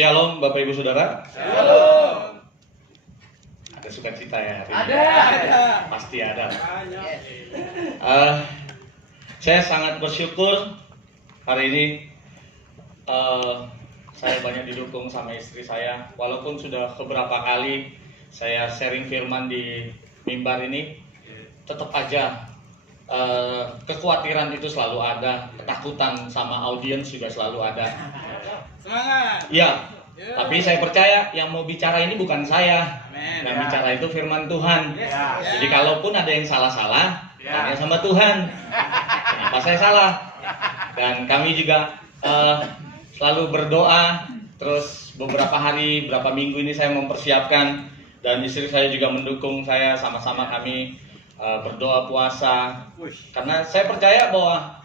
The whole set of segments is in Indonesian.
Shalom Bapak Ibu Saudara. Shalom. Ada sukacita ya hari ini? Ada. Pasti ada. Saya sangat bersyukur hari ini saya banyak didukung sama istri saya. Walaupun sudah beberapa kali saya sharing firman di mimbar ini, tetap aja kekhawatiran itu selalu ada, ketakutan sama audiens juga selalu ada. Semangat. Ya, tapi saya percaya yang mau bicara ini bukan saya. Yang bicara itu firman Tuhan. Jadi kalaupun ada yang salah-salah, tanya sama Tuhan. Kenapa saya salah? Dan kami juga selalu berdoa. Terus beberapa hari, beberapa minggu ini saya mempersiapkan, dan istri saya juga mendukung saya, sama-sama kami berdoa puasa. Karena saya percaya bahwa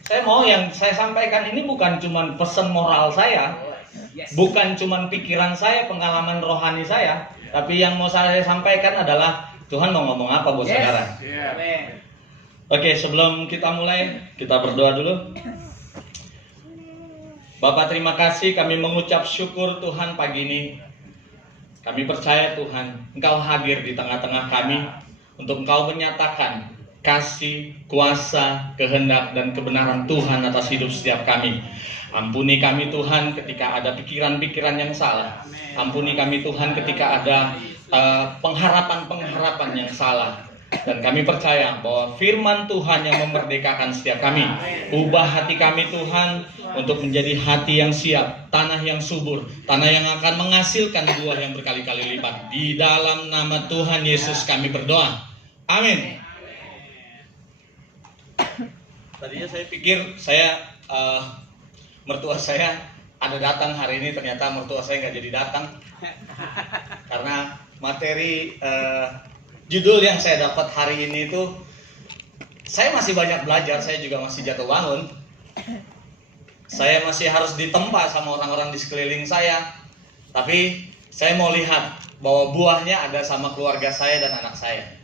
saya mau yang saya sampaikan ini bukan cuma pesan moral saya, bukan cuma pikiran saya, pengalaman rohani saya, tapi yang mau saya sampaikan adalah Tuhan mau ngomong apa buat saudara. Oke, sebelum kita mulai, kita berdoa dulu. Bapak, terima kasih, kami mengucap syukur Tuhan pagi ini. Kami percaya Tuhan, Engkau hadir di tengah-tengah kami untuk Engkau menyatakan kasih, kuasa, kehendak, dan kebenaran Tuhan atas hidup setiap kami. Ampuni kami Tuhan ketika ada pikiran-pikiran yang salah. Ampuni kami Tuhan ketika ada pengharapan-pengharapan yang salah. Dan kami percaya bahwa firman Tuhan yang memerdekakan setiap kami. Ubah hati kami Tuhan untuk menjadi hati yang siap, tanah yang subur, tanah yang akan menghasilkan buah yang berkali-kali lipat. Di dalam nama Tuhan Yesus kami berdoa. Amin. Tadinya saya pikir mertua saya ada datang hari ini, ternyata mertua saya nggak jadi datang karena materi judul yang saya dapat hari ini itu, saya masih banyak belajar, saya juga masih jatuh bangun, saya masih harus ditempa sama orang-orang di sekeliling saya, tapi saya mau lihat bahwa buahnya ada sama keluarga saya dan anak saya.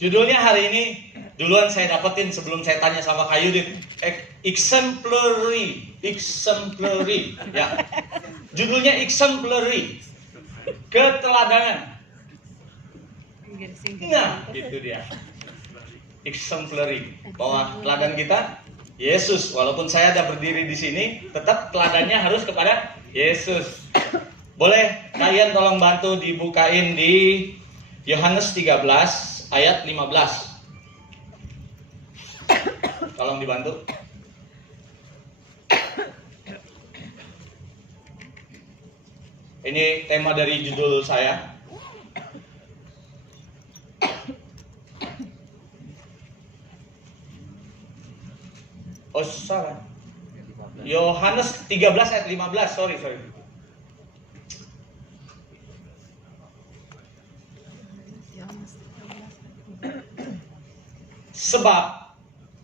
Judulnya hari ini, duluan saya dapetin sebelum saya tanya sama Kak Yudit, exemplary, ya. Judulnya exemplary, keteladanan. Nah, itu dia, exemplary, bahwa teladan kita Yesus. Walaupun saya ada berdiri di sini, tetap teladannya harus kepada Yesus. Boleh kalian tolong bantu dibukain di Yohanes 13 ayat 15. Tolong dibantu. Ini tema dari judul saya. Oh, salah. Yohanes 13 ayat 15. Sorry. Sebab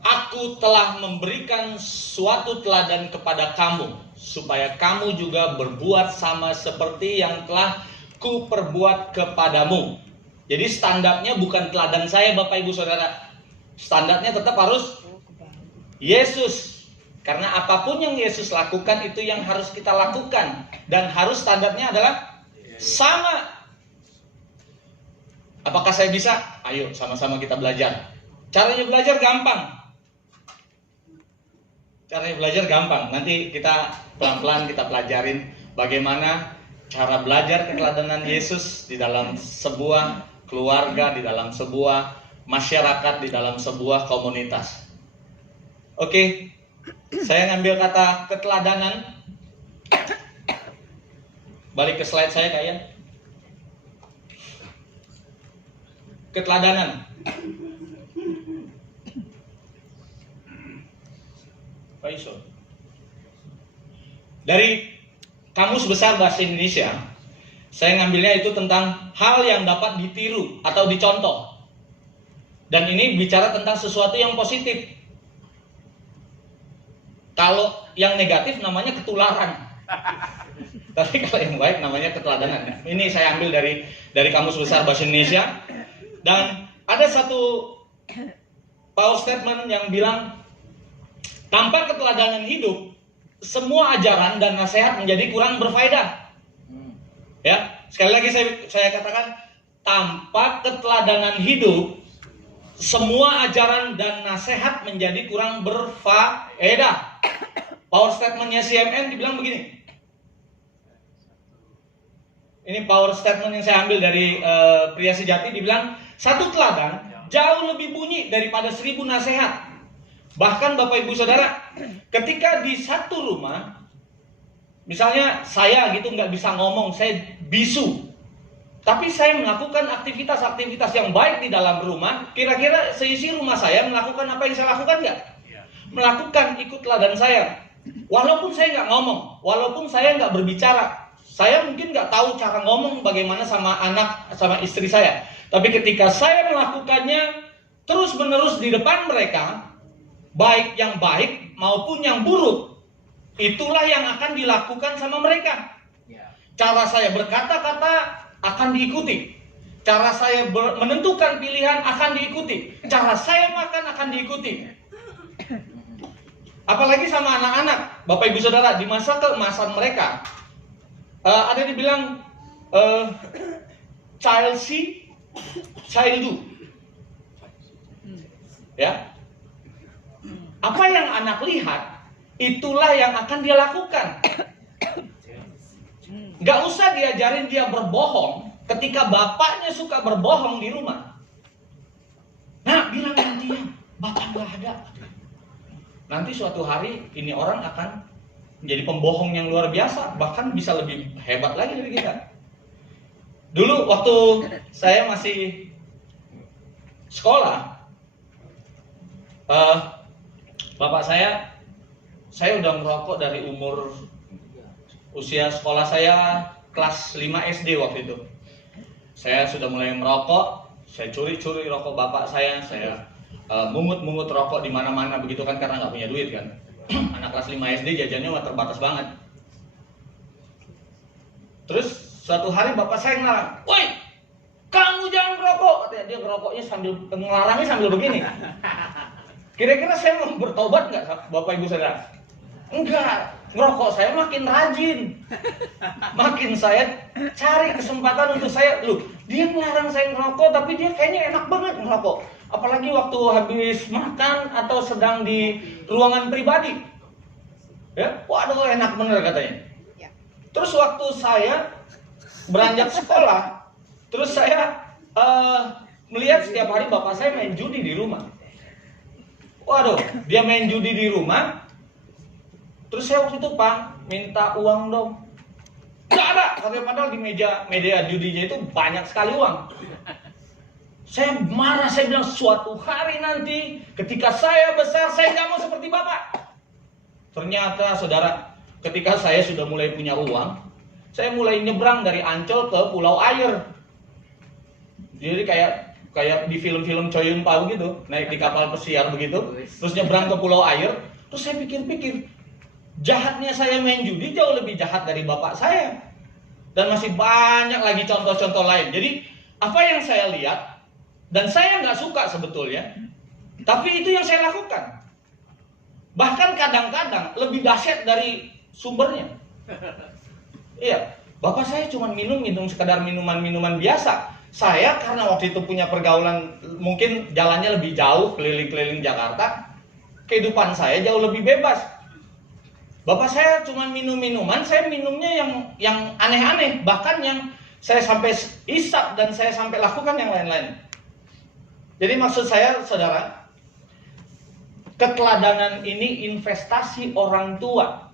aku telah memberikan suatu teladan kepada kamu, supaya kamu juga berbuat sama seperti yang telah kuperbuat kepadamu. Jadi standarnya bukan teladan saya, Bapak Ibu Saudara. Standarnya tetap harus Yesus. Karena apapun yang Yesus lakukan itu yang harus kita lakukan. Dan harus standarnya adalah sama. Apakah saya bisa? Ayo sama-sama kita belajar. Caranya belajar gampang. Nanti kita pelan-pelan kita pelajarin bagaimana cara belajar keteladanan Yesus di dalam sebuah keluarga, di dalam sebuah masyarakat, di dalam sebuah komunitas. Oke, saya ngambil kata keteladanan. Balik ke slide saya kayaknya. Keteladanan. Dari Kamus Besar Bahasa Indonesia, saya ngambilnya itu tentang hal yang dapat ditiru atau dicontoh. Dan ini bicara tentang sesuatu yang positif. Kalau yang negatif namanya ketularan. Tapi kalau yang baik namanya keteladanan. Ini saya ambil dari Kamus Besar Bahasa Indonesia. Dan ada satu power statement yang bilang, tanpa keteladanan hidup, semua ajaran dan nasihat menjadi kurang berfaedah. Ya, sekali lagi saya katakan, tanpa keteladanan hidup, semua ajaran dan nasihat menjadi kurang berfaedah. Power statementnya CMN dibilang begini. Ini power statement yang saya ambil dari Pria Sejati, dibilang, satu teladan jauh lebih bunyi daripada 1000 nasihat. Bahkan Bapak Ibu Saudara, ketika di satu rumah, misalnya saya gitu nggak bisa ngomong, saya bisu, tapi saya melakukan aktivitas-aktivitas yang baik di dalam rumah, kira-kira seisi rumah saya melakukan apa yang saya lakukan nggak? Melakukan, ikut teladan saya. Walaupun saya nggak ngomong, walaupun saya nggak berbicara, saya mungkin nggak tahu cara ngomong bagaimana sama anak, sama istri saya. Tapi ketika saya melakukannya terus-menerus di depan mereka, baik yang baik maupun yang buruk, itulah yang akan dilakukan sama mereka. Cara saya berkata-kata akan diikuti. Cara saya menentukan pilihan akan diikuti. Cara saya makan akan diikuti. Apalagi sama anak-anak, Bapak Ibu Saudara, di masa keemasan mereka, ada yang dibilang child see, child do. Ya, apa yang anak lihat, itulah yang akan dia lakukan. Gak usah diajarin dia berbohong ketika bapaknya suka berbohong di rumah. Nah, bilang nanti ya, bapak gak ada. Nanti suatu hari ini orang akan menjadi pembohong yang luar biasa, bahkan bisa lebih hebat lagi dari kita. Dulu waktu saya masih sekolah, bapak saya udah merokok dari umur usia sekolah saya kelas 5 SD waktu itu. Saya sudah mulai merokok, saya curi-curi rokok bapak saya mungut-mungut rokok di mana-mana begitu kan, karena nggak punya duit kan. Anak kelas 5 SD jajannya mah terbatas banget. Terus suatu hari bapak saya ngelarang, "Woi, kamu jangan merokok." Katanya, dia ngerokoknya sambil ngelarangnya sambil begini. Kira-kira saya mau bertobat nggak, Bapak Ibu Saudara? Enggak, ngerokok saya makin rajin. Makin saya cari kesempatan untuk dia ngelarang saya ngerokok, tapi dia kayaknya enak banget ngerokok. Apalagi waktu habis makan atau sedang di ruangan pribadi. Ya, waduh enak bener katanya. Terus waktu saya beranjak sekolah, terus saya melihat setiap hari bapak saya main judi di rumah. Waduh, dia main judi di rumah. Terus saya waktu itu, "Pak, minta uang dong." Nggak ada, katanya, padahal di media judinya itu banyak sekali uang. Saya marah, saya bilang, suatu hari nanti ketika saya besar, saya nggak mau seperti bapak. Ternyata saudara, ketika saya sudah mulai punya uang, saya mulai nyebrang dari Ancol ke Pulau Air. Jadi kayak di film-film Choi Yun Fat begitu, naik di kapal pesiar begitu, terus nyebrang ke Pulau Air. Terus saya pikir-pikir, jahatnya saya main judi jauh lebih jahat dari bapak saya. Dan masih banyak lagi contoh-contoh lain. Jadi apa yang saya lihat, dan saya nggak suka sebetulnya, tapi itu yang saya lakukan. Bahkan kadang-kadang lebih dahsyat dari sumbernya. Iya, bapak saya cuma minum sekedar minuman-minuman biasa. Saya karena waktu itu punya pergaulan, mungkin jalannya lebih jauh, keliling-keliling Jakarta, kehidupan saya jauh lebih bebas. Bapak saya cuma minum minuman, saya minumnya yang aneh-aneh, bahkan yang saya sampai hisap dan saya sampai lakukan yang lain-lain. Jadi maksud saya, saudara, keteladanan ini investasi orang tua.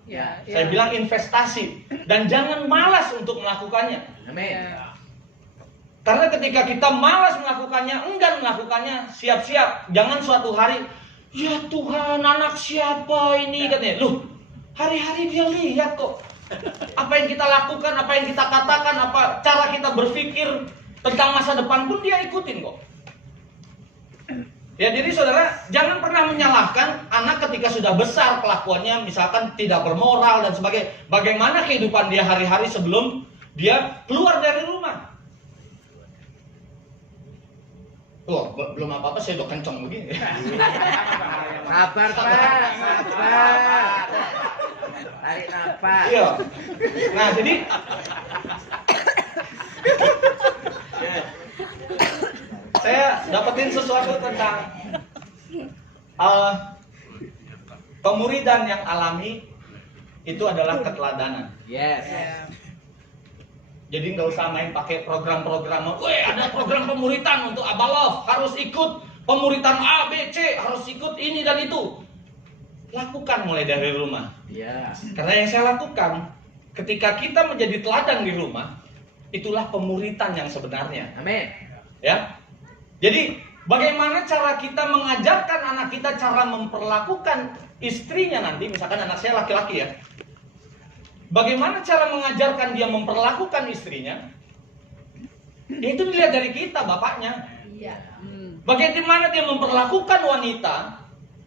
Saya bilang investasi, dan jangan malas untuk melakukannya. Amin. Karena ketika kita malas melakukannya, enggan melakukannya, siap-siap. Jangan suatu hari, "Ya Tuhan, anak siapa ini?" katanya. Loh, hari-hari dia lihat kok. Apa yang kita lakukan, apa yang kita katakan, apa cara kita berpikir tentang masa depan pun dia ikutin kok. Ya, jadi saudara, jangan pernah menyalahkan anak ketika sudah besar kelakuannya, misalkan tidak bermoral dan sebagainya. Bagaimana kehidupan dia hari-hari sebelum dia keluar dari rumah. Oh, belum apa-apa saya udah kenceng begini. Sabar, Pak. Sabar. Tarik nafas. Iya. Nah, jadi saya dapetin sesuatu tentang pemuridan yang alami itu adalah keteladanan. Yes. Jadi nggak usah main pakai program-program. Weh, ada program pemuritan untuk Abalov, harus ikut pemuritan A, B, C, harus ikut ini dan itu. Lakukan mulai dari rumah. Ya. Karena yang saya lakukan, ketika kita menjadi teladan di rumah, itulah pemuritan yang sebenarnya. Amin. Ya. Jadi bagaimana cara kita mengajarkan anak kita cara memperlakukan istrinya nanti, misalkan anak saya laki-laki ya. Bagaimana cara mengajarkan dia memperlakukan istrinya? Ya itu dilihat dari kita, bapaknya. Iya. Bagaimana dia memperlakukan wanita,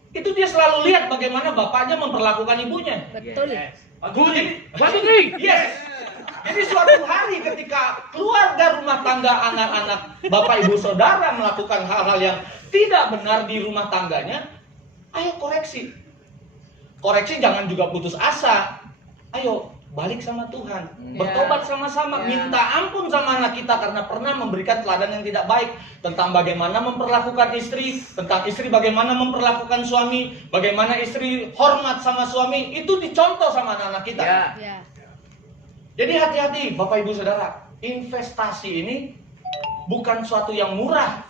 itu dia selalu lihat bagaimana bapaknya memperlakukan ibunya. Betul. Yes. Jadi suatu hari ketika keluarga rumah tangga anak-anak bapak ibu saudara melakukan hal-hal yang tidak benar di rumah tangganya, ayo koreksi. Koreksi, jangan juga putus asa. Ayo balik sama Tuhan, bertobat sama-sama, minta ampun sama anak kita karena pernah memberikan teladan yang tidak baik tentang bagaimana memperlakukan istri, tentang istri bagaimana memperlakukan suami, bagaimana istri hormat sama suami, itu dicontoh sama anak-anak kita. Ya. Jadi hati-hati Bapak Ibu Saudara, investasi ini bukan suatu yang murah,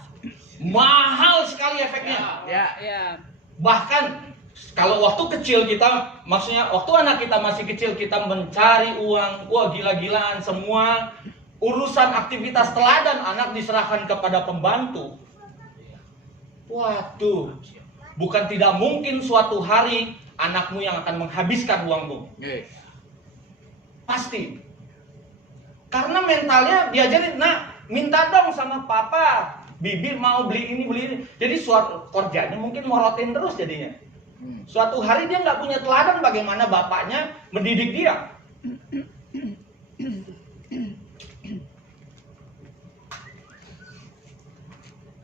mahal sekali efeknya. Ya. Bahkan kalau waktu kecil kita, maksudnya waktu anak kita masih kecil, kita mencari uang, wah gila-gilaan semua urusan aktivitas teladan anak diserahkan kepada pembantu. Waduh, bukan tidak mungkin suatu hari anakmu yang akan menghabiskan uangmu. Pasti. Karena mentalnya diajarin, nah minta dong sama papa, bibi mau beli ini beli ini. Jadi suatu kerjanya mungkin morotin terus jadinya. Suatu hari dia nggak punya teladan bagaimana bapaknya mendidik dia.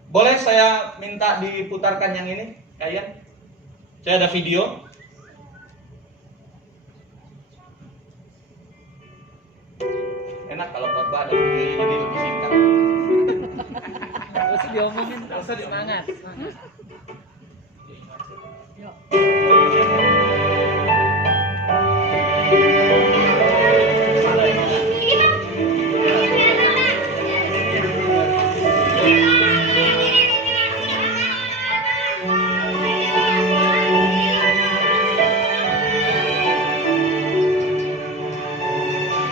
Boleh saya minta diputarkan yang ini, kalian? Saya ada video. Enak kalau khotbah ada videonya jadi lebih singkat. Gak usah diomongin, gak usah semangat.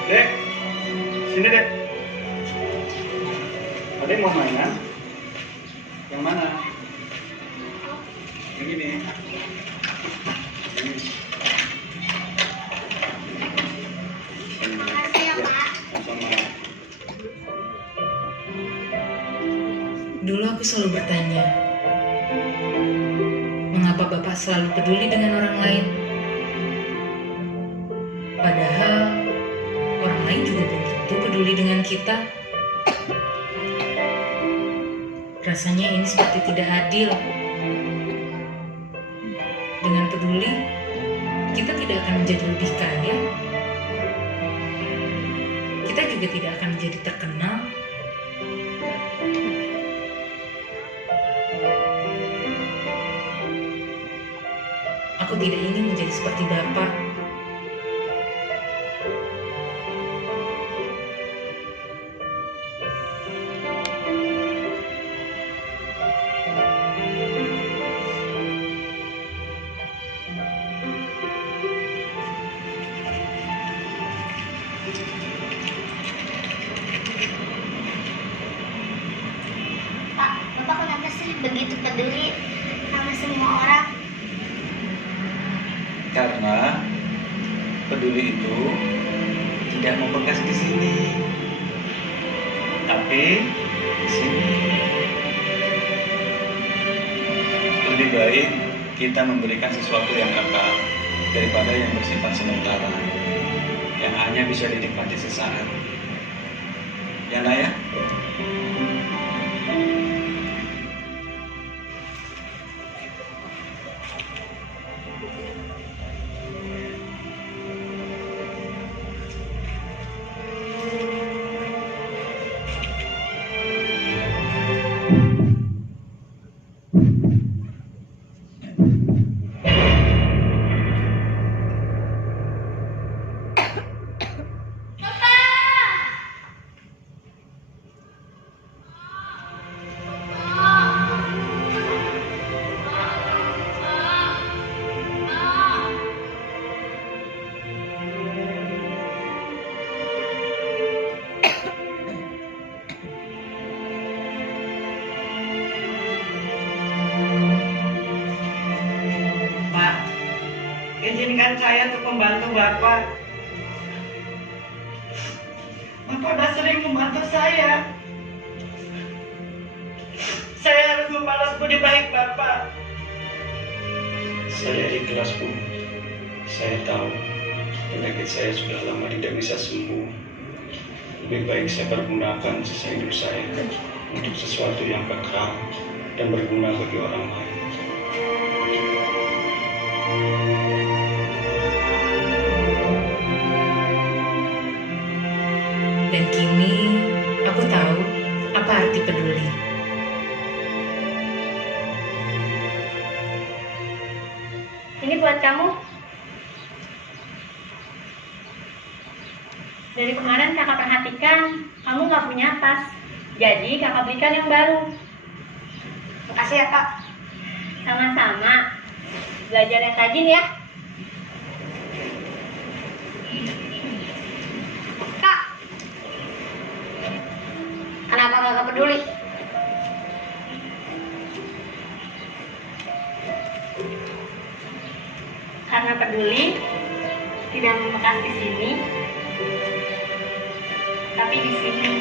Dek, sini dek. Ada yang mau mainan? Yang mana? Yang ini. Dulu aku selalu bertanya, mengapa Bapak selalu peduli dengan orang lain? Padahal orang lain juga belum tentu peduli dengan kita. Rasanya ini seperti tidak adil. Dengan peduli, kita tidak akan menjadi lebih kaya. Kita juga tidak akan menjadi terkenal. Aku tidak ingin menjadi seperti Bapak. Pak, Bapak kenapa sih begitu peduli sama semua orang? Karena peduli itu tidak membekas di sini, tapi di sini. Lebih baik kita memberikan sesuatu yang kekal daripada yang bersifat sementara, yang hanya bisa dinikmati sesaat. Ya, Nak ya? izinkan saya untuk membantu Bapak. Bapak sudah sering membantu saya. Saya harus membalas budi baik Bapak. Saya ikhlas, Bu. Saya tahu penyakit saya sudah lama tidak bisa sembuh. Lebih baik saya pergunakan sisa hidup saya untuk sesuatu yang kekal dan berguna bagi orang lain. Dan kini aku tahu apa arti peduli. Ini buat kamu. Dari kemarin kakak perhatikan, kamu nggak punya tas. Jadi kakak berikan yang baru. Makasih ya kak. Sama-sama. Belajar yang rajin ya. Kak, kenapa kakak peduli? Karena peduli, tidak membekas di sini, tapi di sini.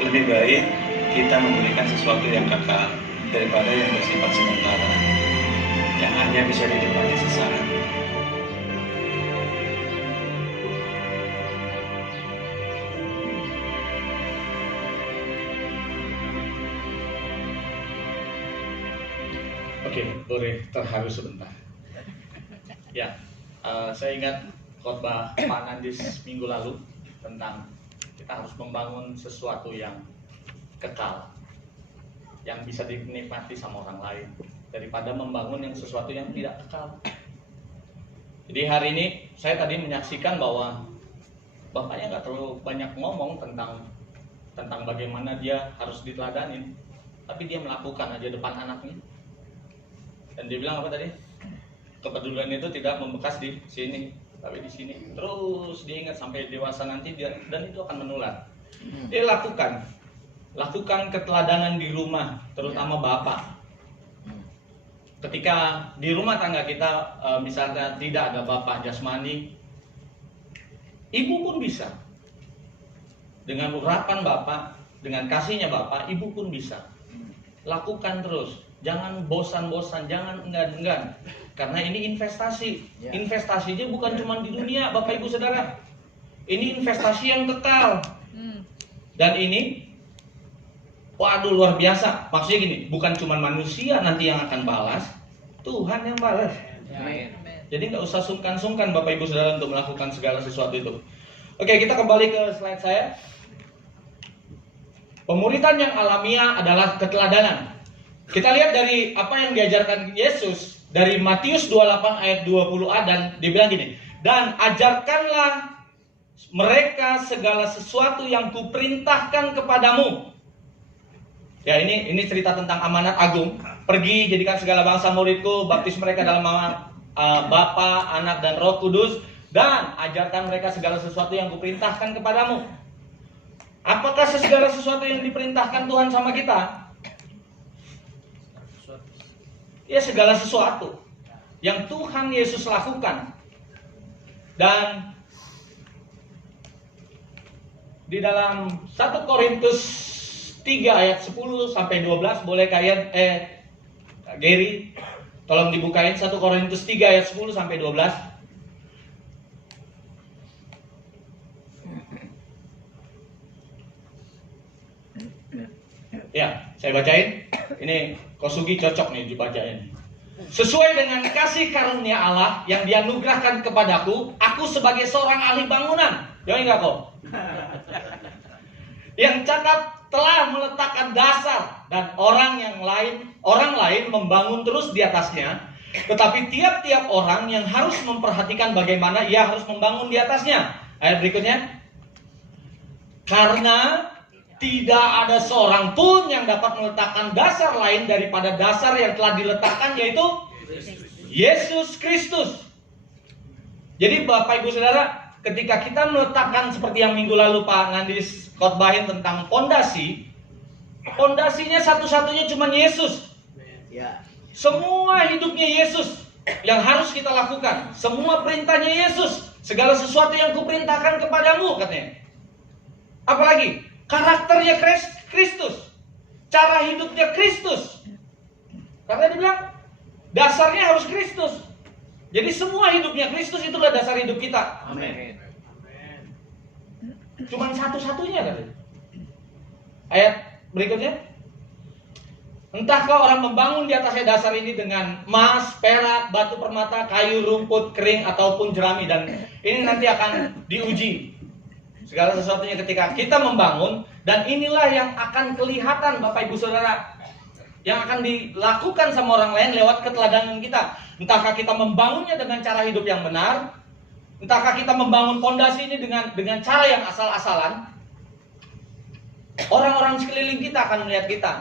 Lebih baik kita memberikan sesuatu yang kekal daripada yang bersifat sementara, yang hanya bisa dinikmati sesaat. Oke, boleh terharu sebentar. Ya, saya ingat khotbah Pak Nandis minggu lalu tentang kita harus membangun sesuatu yang kekal, yang bisa dinikmati sama orang lain, daripada membangun yang sesuatu yang tidak kekal. Jadi hari ini saya tadi menyaksikan bahwa bapaknya nggak terlalu banyak ngomong tentang bagaimana dia harus diteladanin, tapi dia melakukan aja depan anaknya. Dan dia bilang apa tadi? Kepedulian itu tidak membekas di sini, tapi di sini. Terus diingat sampai dewasa nanti dan itu akan menular. Dia lakukan keteladanan di rumah, terutama bapak. Ketika di rumah tangga kita misalnya tidak ada bapak jasmani, ibu pun bisa. Dengan urapan bapak, dengan kasihnya bapak, ibu pun bisa. Lakukan terus. Jangan bosan-bosan, jangan enggan-enggan. Karena ini investasi. Investasinya bukan cuma di dunia, Bapak Ibu Saudara. Ini investasi yang kekal. Dan ini, waduh luar biasa. Maksudnya gini, bukan cuma manusia nanti yang akan balas, Tuhan yang balas. Jadi nggak usah sungkan-sungkan Bapak Ibu Saudara untuk melakukan segala sesuatu itu. Oke, kita kembali ke slide saya. Pemuritan yang alamiah adalah keteladanan. Kita lihat dari apa yang diajarkan Yesus dari Matius 28 ayat 20a, dan dibilang gini, dan ajarkanlah mereka segala sesuatu yang kuperintahkan kepadamu. Ya, ini cerita tentang amanat agung. Pergi jadikan segala bangsa muridku, baptis mereka dalam nama Bapa, Anak dan Roh Kudus, dan ajarkan mereka segala sesuatu yang kuperintahkan kepadamu. Apakah segala sesuatu yang diperintahkan Tuhan sama kita? Ya, segala sesuatu yang Tuhan Yesus lakukan. Dan di dalam 1 Korintus 3 ayat 10 sampai 12, boleh kalian Gary tolong dibukain 1 Korintus 3 ayat 10 sampai 12. Ya, saya bacain. Ini Kosugi cocok nih dibacain. Sesuai dengan kasih karunia Allah yang dianugerahkan kepadaku, aku sebagai seorang ahli bangunan, jangan enggak kok, yang cakap telah meletakkan dasar, dan orang lain membangun terus di atasnya. Tetapi tiap-tiap orang yang harus memperhatikan bagaimana ia harus membangun di atasnya. Ayat berikutnya. Karena tidak ada seorang pun yang dapat meletakkan dasar lain daripada dasar yang telah diletakkan, yaitu Yesus Kristus. Jadi Bapak Ibu Saudara, ketika kita meletakkan seperti yang minggu lalu Pak Nandis khotbahin tentang pondasi, pondasinya satu-satunya cuma Yesus. Semua hidupnya Yesus. yang harus kita lakukan. Semua perintahnya Yesus. Segala sesuatu yang kuperintahkan kepadamu, katanya. Apalagi? Karakternya Kristus. Cara hidupnya Kristus. Karena dia bilang, dasarnya harus Kristus. Jadi semua hidupnya Kristus itulah dasar hidup kita. Amin. Cuman satu-satunya katanya. Ayat berikutnya. Entahkah orang membangun di atasnya dasar ini dengan emas, perak, batu permata, kayu, rumput, kering, ataupun jerami. Dan ini nanti akan diuji. Segala sesuatunya ketika kita membangun. Dan inilah yang akan kelihatan Bapak Ibu Saudara. Yang akan dilakukan sama orang lain lewat keteladanan kita. Entahkah kita membangunnya dengan cara hidup yang benar. Entahkah kita membangun fondasi ini dengan cara yang asal-asalan. Orang-orang sekeliling kita akan melihat kita.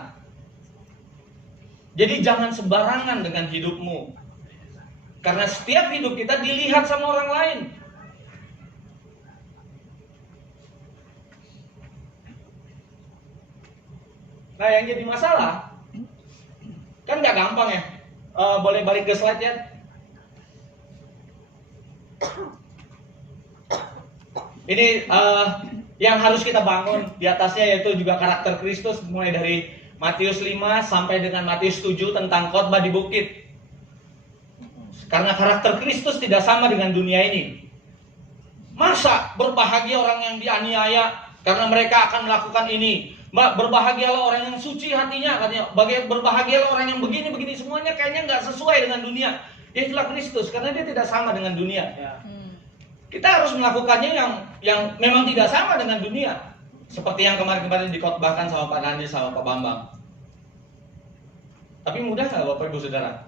Jadi jangan sembarangan dengan hidupmu. Karena setiap hidup kita dilihat sama orang lain. Nah, yang jadi masalah kan gak gampang ya. Boleh balik ke slide ya. Ini yang harus kita bangun di atasnya, yaitu juga karakter Kristus, mulai dari Matius 5 sampai dengan Matius 7 tentang khotbah di bukit. Karena karakter Kristus tidak sama dengan dunia ini. Masa berbahagia orang yang dianiaya karena mereka akan melakukan ini. Berbahagialah orang yang suci hatinya, katanya. Berbahagialah orang yang begini-begini, semuanya kayaknya nggak sesuai dengan dunia. Itulah Kristus, karena dia tidak sama dengan dunia. Kita harus melakukannya yang memang tidak sama dengan dunia. Seperti yang kemarin-kemarin dikhotbahkan sama Pak Nandi sama Pak Bambang. Tapi mudah nggak Bapak Ibu Saudara?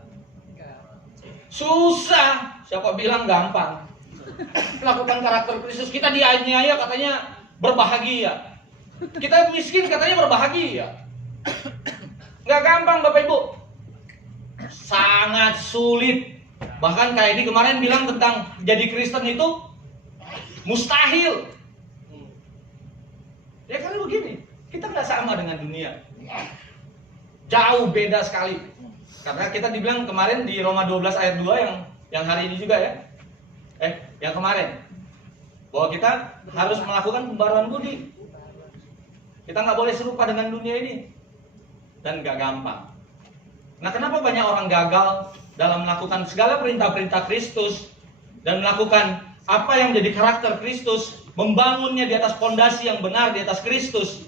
Susah. Siapa bilang gampang? Melakukan karakter Kristus. Kita dianiaya katanya berbahagia. Kita miskin katanya berbahagia. Nggak gampang Bapak Ibu. Sangat sulit. Bahkan kayak di kemarin bilang tentang jadi Kristen itu mustahil. Ya karena begini, kita nggak sama dengan dunia. Jauh beda sekali. Karena kita dibilang kemarin di Roma 12 ayat 2 yang hari ini juga ya. Yang kemarin. Bahwa kita harus melakukan pembaruan budi. Kita nggak boleh serupa dengan dunia ini. Dan nggak gampang. Nah, kenapa banyak orang gagal dalam melakukan segala perintah-perintah Kristus dan melakukan apa yang jadi karakter Kristus, membangunnya di atas fondasi yang benar di atas Kristus?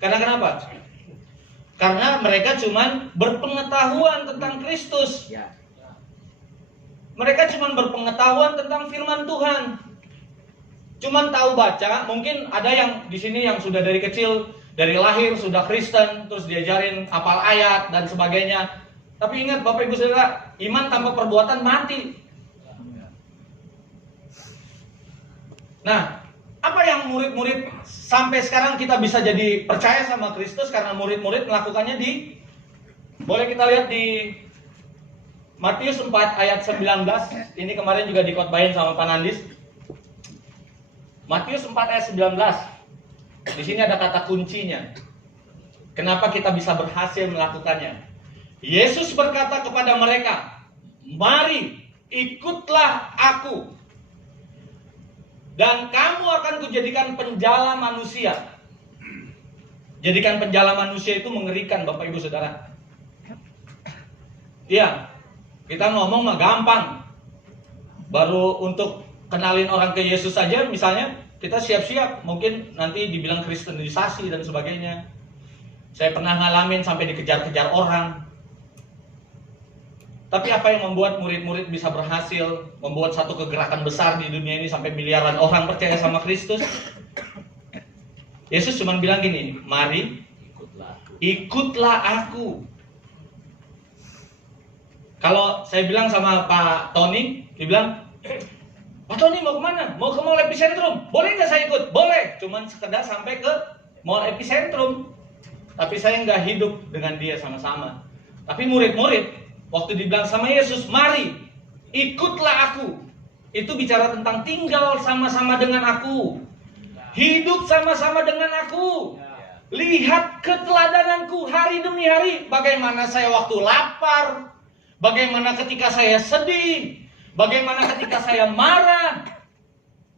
Karena kenapa? Karena mereka cuma berpengetahuan tentang Kristus. Mereka cuma berpengetahuan tentang firman Tuhan. Cuma tahu baca. Mungkin ada yang di sini yang sudah dari kecil, dari lahir sudah Kristen, terus diajarin hafal ayat dan sebagainya. Tapi ingat Bapak Ibu Saudara, iman tanpa perbuatan mati. Nah, apa yang murid-murid sampai sekarang kita bisa jadi percaya sama Kristus karena murid-murid melakukannya boleh kita lihat di Matius 4 ayat 19. Ini kemarin juga dikhotbahin sama Pak Nandis. Matius 4 ayat 19. Di sini ada kata kuncinya. Kenapa kita bisa berhasil melakukannya? Yesus berkata kepada mereka, "Mari, ikutlah aku. Dan kamu akan kujadikan penjala manusia." Jadikan penjala manusia itu mengerikan Bapak Ibu Saudara. Iya, kita ngomong mah gampang. Baru untuk kenalin orang ke Yesus saja misalnya, kita siap-siap. Mungkin nanti dibilang kristenisasi dan sebagainya. Saya pernah ngalamin sampai dikejar-kejar orang. Tapi apa yang membuat murid-murid bisa berhasil membuat satu kegerakan besar di dunia ini sampai miliaran orang percaya sama Kristus? Yesus cuma bilang gini, "Mari, ikutlah aku." Kalau saya bilang sama Pak Tony, dia bilang, "Pak Tony mau kemana? Mau ke Mall Epicentrum. Boleh nggak saya ikut?" Boleh, cuma sekedar sampai ke Mall Epicentrum. Tapi saya nggak hidup dengan dia sama-sama. Tapi murid-murid waktu dibilang sama Yesus, "Mari, ikutlah aku." Itu bicara tentang tinggal sama-sama dengan aku. Hidup sama-sama dengan aku. Lihat keteladananku hari demi hari. Bagaimana saya waktu lapar. Bagaimana ketika saya sedih? Bagaimana ketika saya marah?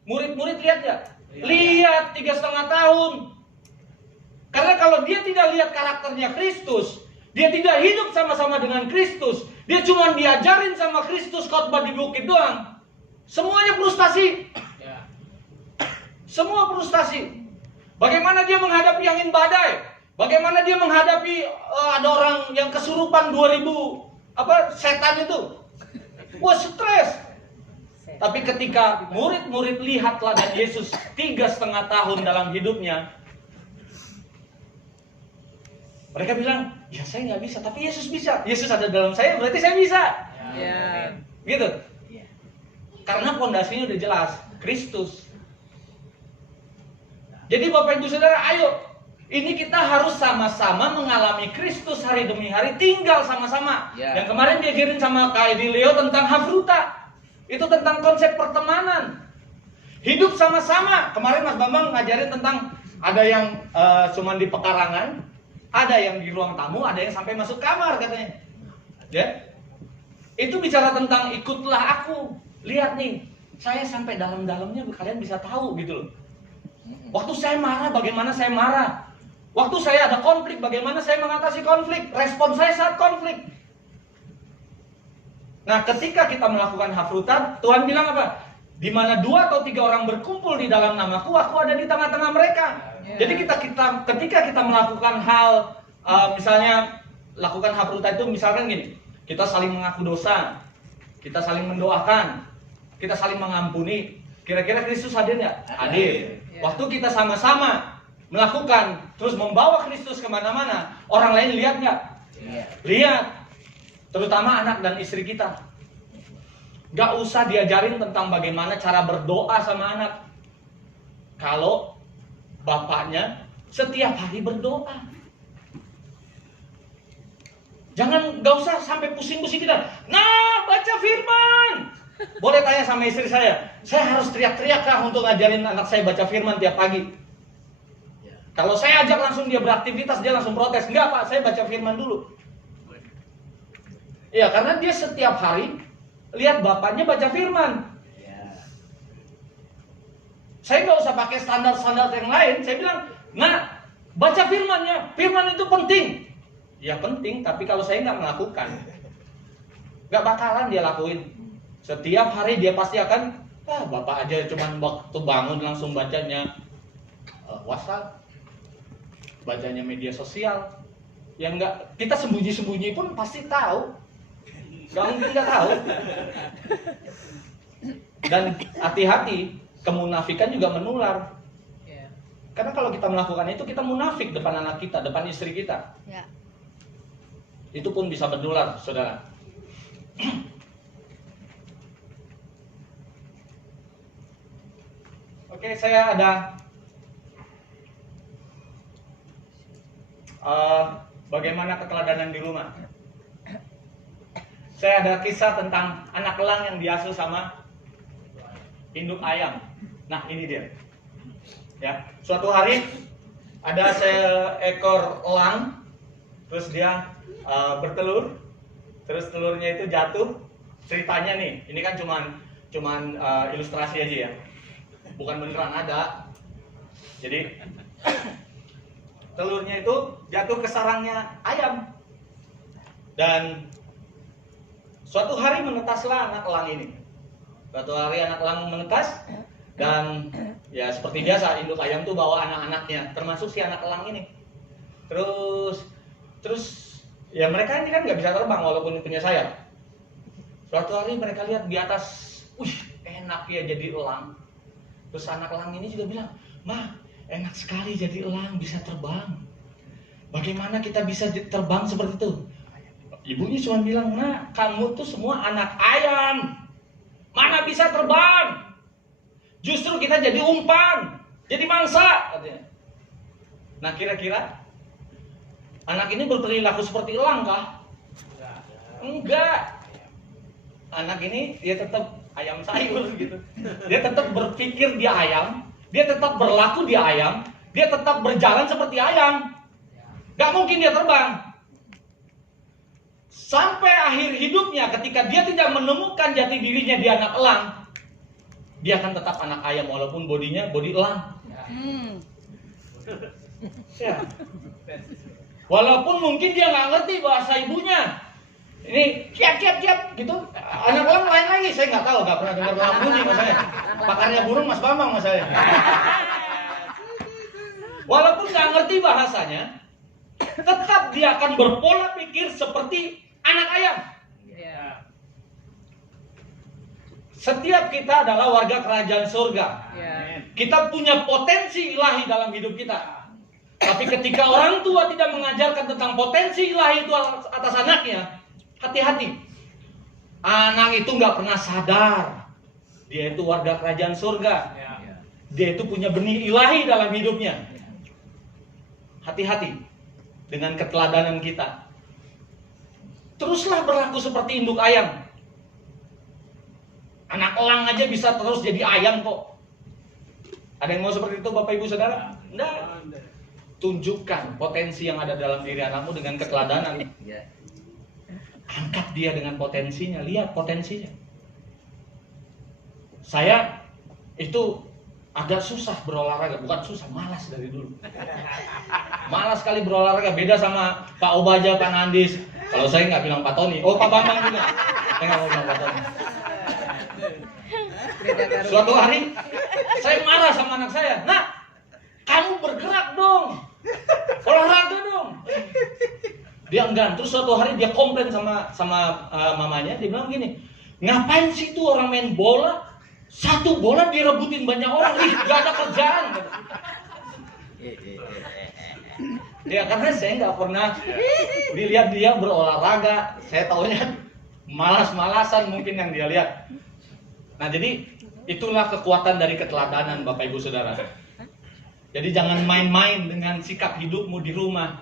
Murid-murid lihat gak? Lihat 3,5 tahun. Karena kalau dia tidak lihat karakternya Kristus, dia tidak hidup sama-sama dengan Kristus, dia cuma diajarin sama Kristus khotbah di bukit doang, semuanya frustasi. Semua frustasi. Bagaimana dia menghadapi angin badai? Bagaimana dia menghadapi ada orang yang kesurupan 2000 setan itu? Wah, stres. Tapi ketika murid-murid lihat teladan Yesus 3,5 tahun dalam hidupnya, mereka bilang, ya saya nggak bisa, tapi Yesus bisa. Yesus ada dalam saya, berarti saya bisa. Ya. Gitu. Karena fondasinya udah jelas, Kristus. Jadi Bapak Ibu Saudara, ayo, ini kita harus sama-sama mengalami Kristus hari demi hari, tinggal sama-sama. Yang kemarin diajarin sama Kak Edilio tentang Hafruta. Itu tentang konsep pertemanan. Hidup sama-sama. Kemarin Mas Bambang ngajarin tentang ada yang cuman di pekarangan, ada yang di ruang tamu, ada yang sampai masuk kamar katanya. Ya. Itu bicara tentang ikutlah aku. Lihat nih, saya sampai dalam-dalamnya kalian bisa tahu gitu loh. Waktu saya marah, bagaimana saya marah. Waktu saya ada konflik, bagaimana saya mengatasi konflik. Respon saya saat konflik. Nah, ketika kita melakukan Hafruta, Tuhan bilang apa? Di mana 2 atau 3 orang berkumpul di dalam namaku, aku ada di tengah-tengah mereka. Jadi ketika kita melakukan hal, misalnya lakukan Hafruta itu misalkan gini, kita saling mengaku dosa, kita saling mendoakan, kita saling mengampuni. Kira-kira Kristus hadir nggak? Hadir. Waktu kita sama-sama melakukan, terus membawa Kristus kemana-mana, orang lain lihat nggak? Lihat. Terutama anak dan istri kita. Gak usah diajarin tentang bagaimana cara berdoa sama anak. Kalau bapaknya setiap hari berdoa. Gak usah sampai pusing-pusing kita. Nah, baca firman. Boleh tanya sama istri saya harus teriak-teriak kah untuk ngajarin anak saya baca firman tiap pagi? Kalau saya ajak langsung dia beraktivitas, dia langsung protes. Enggak Pak, saya baca firman dulu. Ya, karena dia setiap hari lihat bapaknya baca firman. Saya nggak usah pakai standar-standar yang lain. Saya bilang, nah, baca firmannya. Firman itu penting. Ya penting, tapi kalau saya nggak melakukan, nggak bakalan dia lakuin. Setiap hari dia pasti akan, bapak aja cuman waktu bangun langsung bacanya WhatsApp, bacanya media sosial. Yang nggak, kita sembunyi-sembunyi pun pasti tahu. Gak mungkin gak tahu. Dan hati-hati, kemunafikan juga menular. Karena kalau kita melakukan itu, kita munafik depan anak kita, depan istri kita. Itu pun bisa menular, saudara. Oke, saya ada bagaimana keteladanan di rumah. Saya ada kisah tentang anak elang yang diasuh sama induk ayam. Nah, ini dia. Ya, suatu hari ada seekor elang, terus dia bertelur, terus telurnya itu jatuh. Ceritanya nih, ini kan cuman ilustrasi aja ya, bukan beneran ada. Jadi telurnya itu jatuh ke sarangnya ayam, dan suatu hari menetaslah anak elang ini. Suatu hari anak elang menetas, dan ya seperti biasa induk ayam tuh bawa anak-anaknya, termasuk si anak elang ini. Terus ya mereka ini kan nggak bisa terbang walaupun punya sayap. Suatu hari mereka lihat di atas, enak ya jadi elang. Terus anak elang ini juga bilang, "Ma, enak sekali jadi elang, bisa terbang. Bagaimana kita bisa terbang seperti itu?" Ibunya cuma bilang, "Nah, kamu tuh semua anak ayam. Mana bisa terbang? Justru kita jadi umpan, jadi mangsa," katanya. Nah, kira-kira anak ini berperilaku seperti elang kah? Enggak. Anak ini dia tetap ayam sayur gitu. Dia tetap berpikir dia ayam, dia tetap berlaku dia ayam, dia tetap berjalan seperti ayam. Gak mungkin dia terbang. Sampai akhir hidupnya ketika dia tidak menemukan jati dirinya di anak elang, dia akan tetap anak ayam walaupun bodinya bodi elang. Ya. Walaupun mungkin dia nggak ngerti bahasa ibunya. Ini kiap gitu. Anak elang lain lagi, saya nggak tahu, nggak pernah dengar elang bunyi mas saya. Pakarnya burung Mas Bambang mas saya. Walaupun nggak ngerti bahasanya, tetap dia akan berpola pikir seperti anak ayam. Setiap kita adalah warga kerajaan surga. Kita punya potensi ilahi dalam hidup kita. Tapi ketika orang tua tidak mengajarkan tentang potensi ilahi itu atas anaknya, hati-hati. Anak itu nggak pernah sadar dia itu warga kerajaan surga. Dia itu punya benih ilahi dalam hidupnya. Hati-hati dengan keteladanan kita. Teruslah berlaku seperti induk ayam. Anak elang aja bisa terus jadi ayam kok. Ada yang mau seperti itu Bapak Ibu Saudara? Enggak. Tunjukkan potensi yang ada dalam diri anakmu dengan keteladanan. Angkat dia dengan potensinya, lihat potensinya. Saya itu agak susah berolahraga, bukan susah, malas dari dulu. Malas sekali berolahraga, beda sama Pak Obaja, Pak Nandis. Kalau saya nggak bilang Pak Tony, oh Pak Bambang juga. Saya nggak mau bilang Pak Tony. Suatu hari saya marah sama anak saya, "Nak, kamu bergerak dong, olahraga dong." Dia enggan. Terus suatu hari dia komplain sama mamanya, dia bilang gini, "Ngapain sih tuh orang main bola? Satu bola direbutin banyak orang, gak ada kerjaan." Ya karena saya nggak pernah dilihat dia berolahraga, saya taunya malas-malasan mungkin yang dia lihat. Nah jadi itulah kekuatan dari keteladanan Bapak Ibu Saudara. Jadi jangan main-main dengan sikap hidupmu di rumah.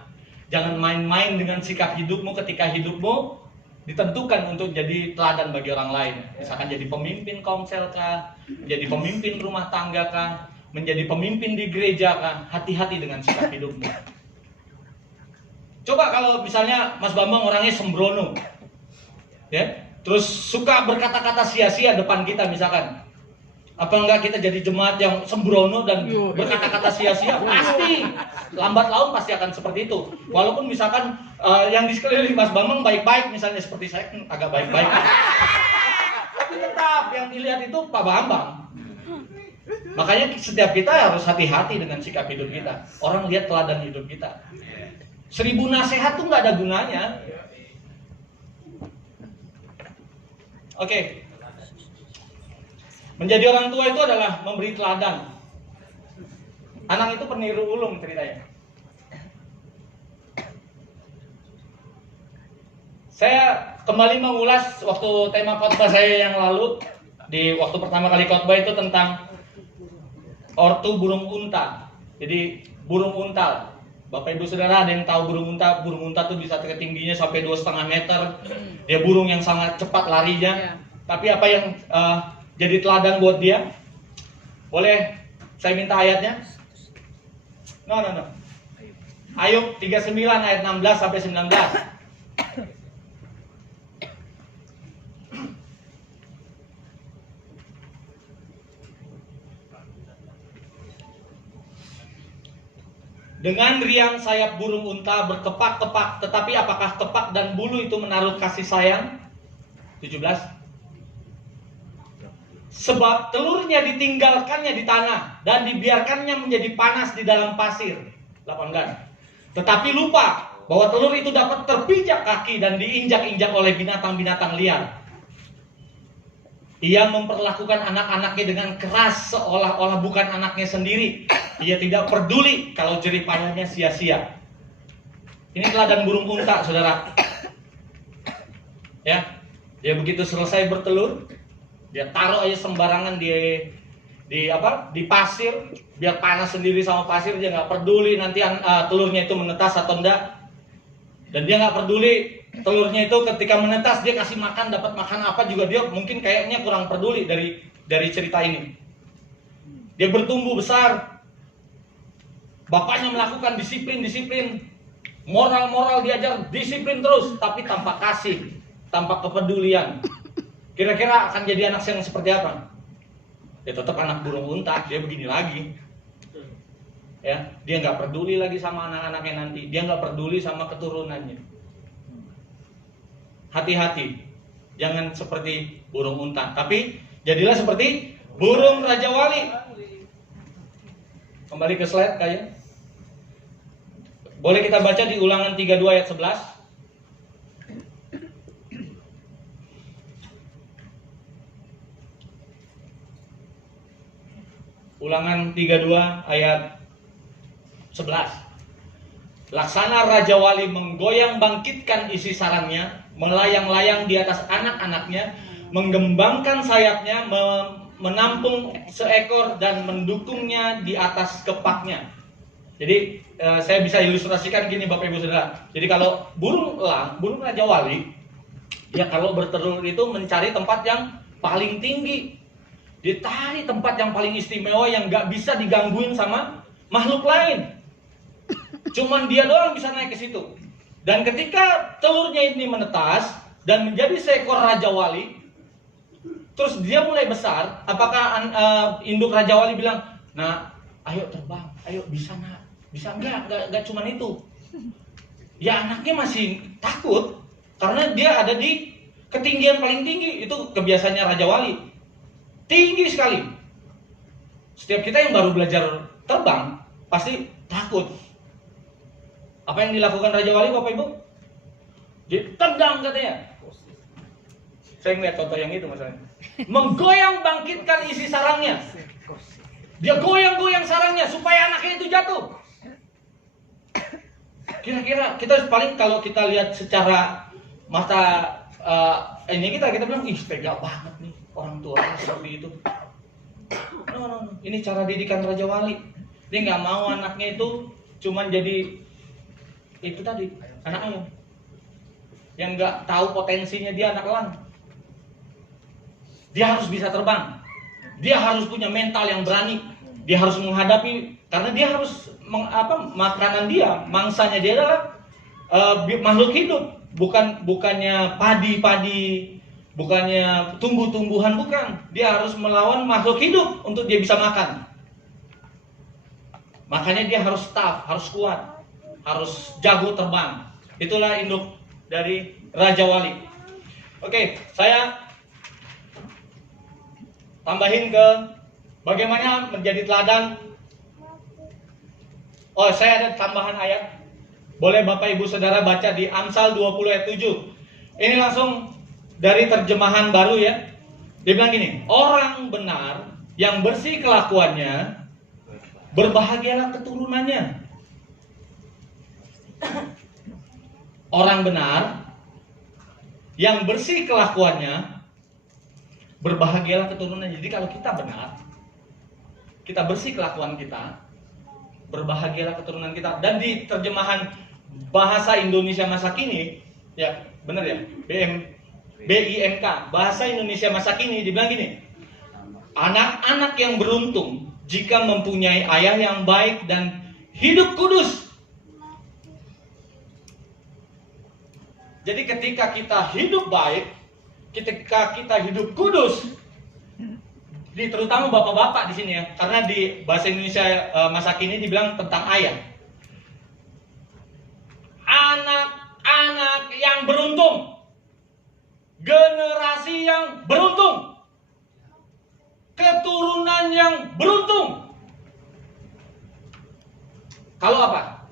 Jangan main-main dengan sikap hidupmu ketika hidupmu ditentukan untuk jadi teladan bagi orang lain. Misalkan jadi pemimpin komsel kah, menjadi pemimpin rumah tangga kah, menjadi pemimpin di gereja kah, hati-hati dengan sikap hidupmu. Coba kalau misalnya Mas Bambang orangnya sembrono, ya, terus suka berkata-kata sia-sia depan kita misalkan. Apa enggak kita jadi jemaat yang sembrono dan berkata-kata sia-sia? Pasti lambat laun pasti akan seperti itu. Walaupun misalkan yang di sekeliling Mas Bambang baik-baik, misalnya seperti saya agak baik-baik. Tapi tetap yang dilihat itu Pak Bambang. Makanya setiap kita harus hati-hati dengan sikap hidup kita. Orang lihat teladan hidup kita. 1000 nasihat tuh nggak ada gunanya. Oke. Menjadi orang tua itu adalah memberi teladan. Anak itu peniru ulung ceritanya. Saya kembali mengulas waktu tema khotbah saya yang lalu, di waktu pertama kali khotbah itu tentang ortu burung unta. Jadi burung unta. Bapak Ibu Saudara ada yang tahu burung unta? Burung unta tuh bisa ketingginya sampai 2,5 meter. Dia burung yang sangat cepat larinya. Tapi apa yang jadi teladan buat dia? Boleh saya minta ayatnya? No. Ayub 39 ayat 16 sampai 19. Dengan riang sayap burung unta berkepak-kepak, tetapi apakah kepak dan bulu itu menaruh kasih sayang? 17. Sebab telurnya ditinggalkannya di tanah dan dibiarkannya menjadi panas di dalam pasir. 18. Tetapi lupa bahwa telur itu dapat terpijak kaki dan diinjak-injak oleh binatang-binatang liar. Ia memperlakukan anak-anaknya dengan keras seolah-olah bukan anaknya sendiri. Ia tidak peduli kalau jerih payahnya sia-sia. Ini teladan burung unta, saudara. Ya, dia begitu selesai bertelur, dia taruh aja sembarangan di pasir, biar panas sendiri sama pasir. Dia nggak peduli nanti telurnya itu menetas atau enggak. Dan dia nggak peduli telurnya itu ketika menetas dia kasih makan, dapat makan apa juga dia mungkin kayaknya kurang peduli dari cerita ini. Dia bertumbuh besar. Bapaknya melakukan disiplin. Moral-moral diajar, disiplin terus, tapi tanpa kasih, tanpa kepedulian. Kira-kira akan jadi anak yang seperti apa? Ya tetap anak burung unta, dia begini lagi. Ya, dia nggak peduli lagi sama anak-anaknya nanti, dia nggak peduli sama keturunannya. Hati-hati, jangan seperti burung unta, tapi jadilah seperti burung Raja Wali. Kembali ke slide kayak. Boleh kita baca di Ulangan 32 ayat 11. Ulangan 32 ayat 11. Laksana Raja Wali menggoyang bangkitkan isi sarangnya, melayang-layang di atas anak-anaknya, menggembangkan sayapnya, menampung seekor dan mendukungnya di atas kepaknya. Jadi saya bisa ilustrasikan gini Bapak Ibu Saudara. Jadi kalau burung elang, burung Raja Wali, ya kalau bertelur itu mencari tempat yang paling tinggi. Dia cari tempat yang paling istimewa yang gak bisa digangguin sama makhluk lain. Cuman dia doang bisa naik ke situ. Dan ketika telurnya ini menetas dan menjadi seekor Raja Wali, terus dia mulai besar, apakah induk Raja Wali bilang, "Nah, ayo terbang, ayo bisa nak." Bisa enggak cuman itu. Ya anaknya masih takut karena dia ada di ketinggian paling tinggi. Itu kebiasaannya Raja Wali. Tinggi sekali. Setiap kita yang baru belajar terbang pasti takut. Apa yang dilakukan Raja Wali Bapak Ibu? Ditendang katanya. Saya melihat contoh yang itu masalahnya. Menggoyang bangkitkan isi sarangnya. Dia goyang-goyang sarangnya supaya anaknya itu jatuh. Kira-kira kita paling kalau kita lihat secara mata ini kita bilang, ih tega banget nih orang tua seperti itu. No. Ini cara didikan Raja Wali. Dia nggak mau anaknya itu cuman jadi itu tadi anak ayam yang nggak tahu potensinya dia anak elang. Dia harus bisa terbang. Dia harus punya mental yang berani. Dia harus menghadapi karena dia harus makanan dia, mangsanya dia adalah makhluk hidup, bukannya padi-padi, bukannya tumbuh-tumbuhan, bukan. Dia harus melawan makhluk hidup untuk dia bisa makan. Makanya dia harus tough, harus kuat, harus jago terbang. Itulah induk dari Raja Wali. Oke, saya tambahin ke bagaimana menjadi teladan. Oh, saya ada tambahan ayat. Boleh Bapak Ibu Saudara baca di Amsal 20 ayat 7. Ini langsung dari terjemahan baru ya. Dia bilang gini, orang benar yang bersih kelakuannya, berbahagialah keturunannya. Orang benar yang bersih kelakuannya, berbahagialah keturunannya. Jadi kalau kita benar, kita bersih kelakuan kita, berbahagialah keturunan kita. Dan di terjemahan bahasa Indonesia masa kini, ya benar ya, BIMK, bahasa Indonesia masa kini dibilang gini, anak-anak yang beruntung jika mempunyai ayah yang baik dan hidup kudus. Jadi ketika kita hidup baik, ketika kita hidup kudus, terutama bapak-bapak di sini ya, karena di bahasa Indonesia masa kini dibilang tentang ayah. Anak-anak yang beruntung, generasi yang beruntung, keturunan yang beruntung. Kalau apa?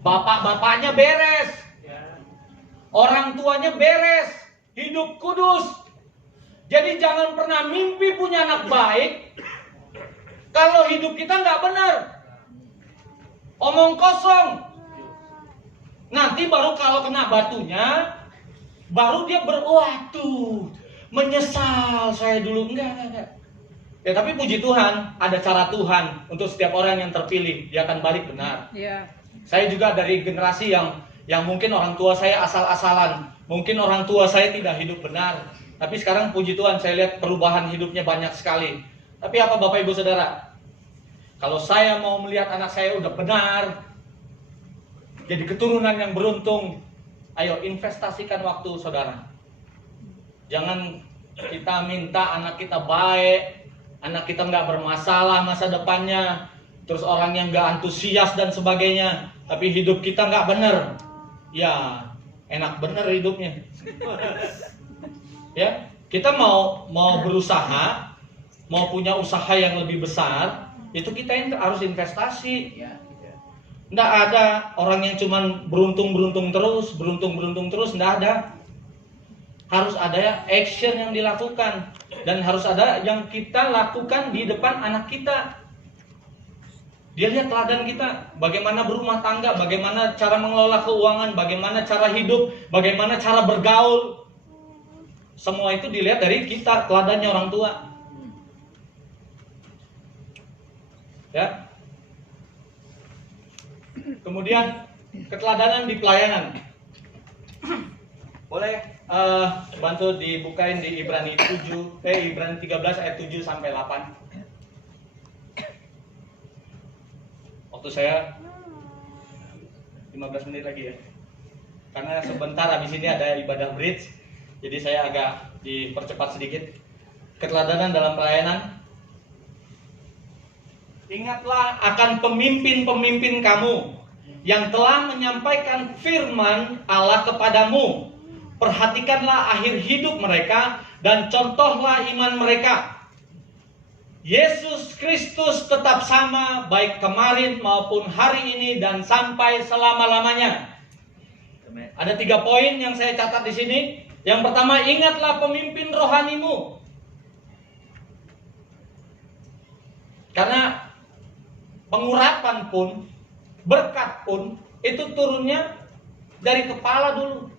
Bapak-bapaknya beres, orang tuanya beres, hidup kudus. Jadi jangan pernah mimpi punya anak baik kalau hidup kita nggak benar. Omong kosong. Nanti baru kalau kena batunya, baru dia waduh, menyesal saya dulu. Enggak. Ya tapi puji Tuhan, ada cara Tuhan untuk setiap orang yang terpilih, dia akan balik benar. Iya. Saya juga dari generasi yang mungkin orang tua saya asal-asalan, mungkin orang tua saya tidak hidup benar. Tapi sekarang puji Tuhan saya lihat perubahan hidupnya banyak sekali. Tapi apa Bapak Ibu Saudara? Kalau saya mau melihat anak saya udah benar, jadi keturunan yang beruntung. Ayo investasikan waktu saudara. Jangan kita minta anak kita baik, anak kita nggak bermasalah masa depannya, terus orang yang nggak antusias dan sebagainya, tapi hidup kita nggak bener. Ya enak bener hidupnya. Ya, kita mau berusaha, mau punya usaha yang lebih besar, itu kita harus investasi. Nggak ada orang yang cuman beruntung terus, nggak ada. Harus ada action yang dilakukan, dan harus ada yang kita lakukan di depan anak kita. Dia lihat teladan kita, bagaimana berumah tangga, bagaimana cara mengelola keuangan, bagaimana cara hidup, bagaimana cara bergaul. Semua itu dilihat dari kita, teladannya orang tua. Ya. Kemudian keteladanan di pelayanan. Boleh bantu dibukain di Ibrani 13 ayat 7 sampai 8. Waktu saya 15 menit lagi ya. Karena sebentar habis ini ada ibadah bridge. Jadi saya agak dipercepat sedikit. Keteladanan dalam pelayanan. Ingatlah akan pemimpin-pemimpin kamu yang telah menyampaikan firman Allah kepadamu. Perhatikanlah akhir hidup mereka dan contohlah iman mereka. Yesus Kristus tetap sama baik kemarin maupun hari ini dan sampai selama-lamanya. Ada 3 poin yang saya catat di sini. Yang pertama, ingatlah pemimpin rohanimu. Karena pengurapan pun, berkat pun, itu turunnya dari kepala dulu.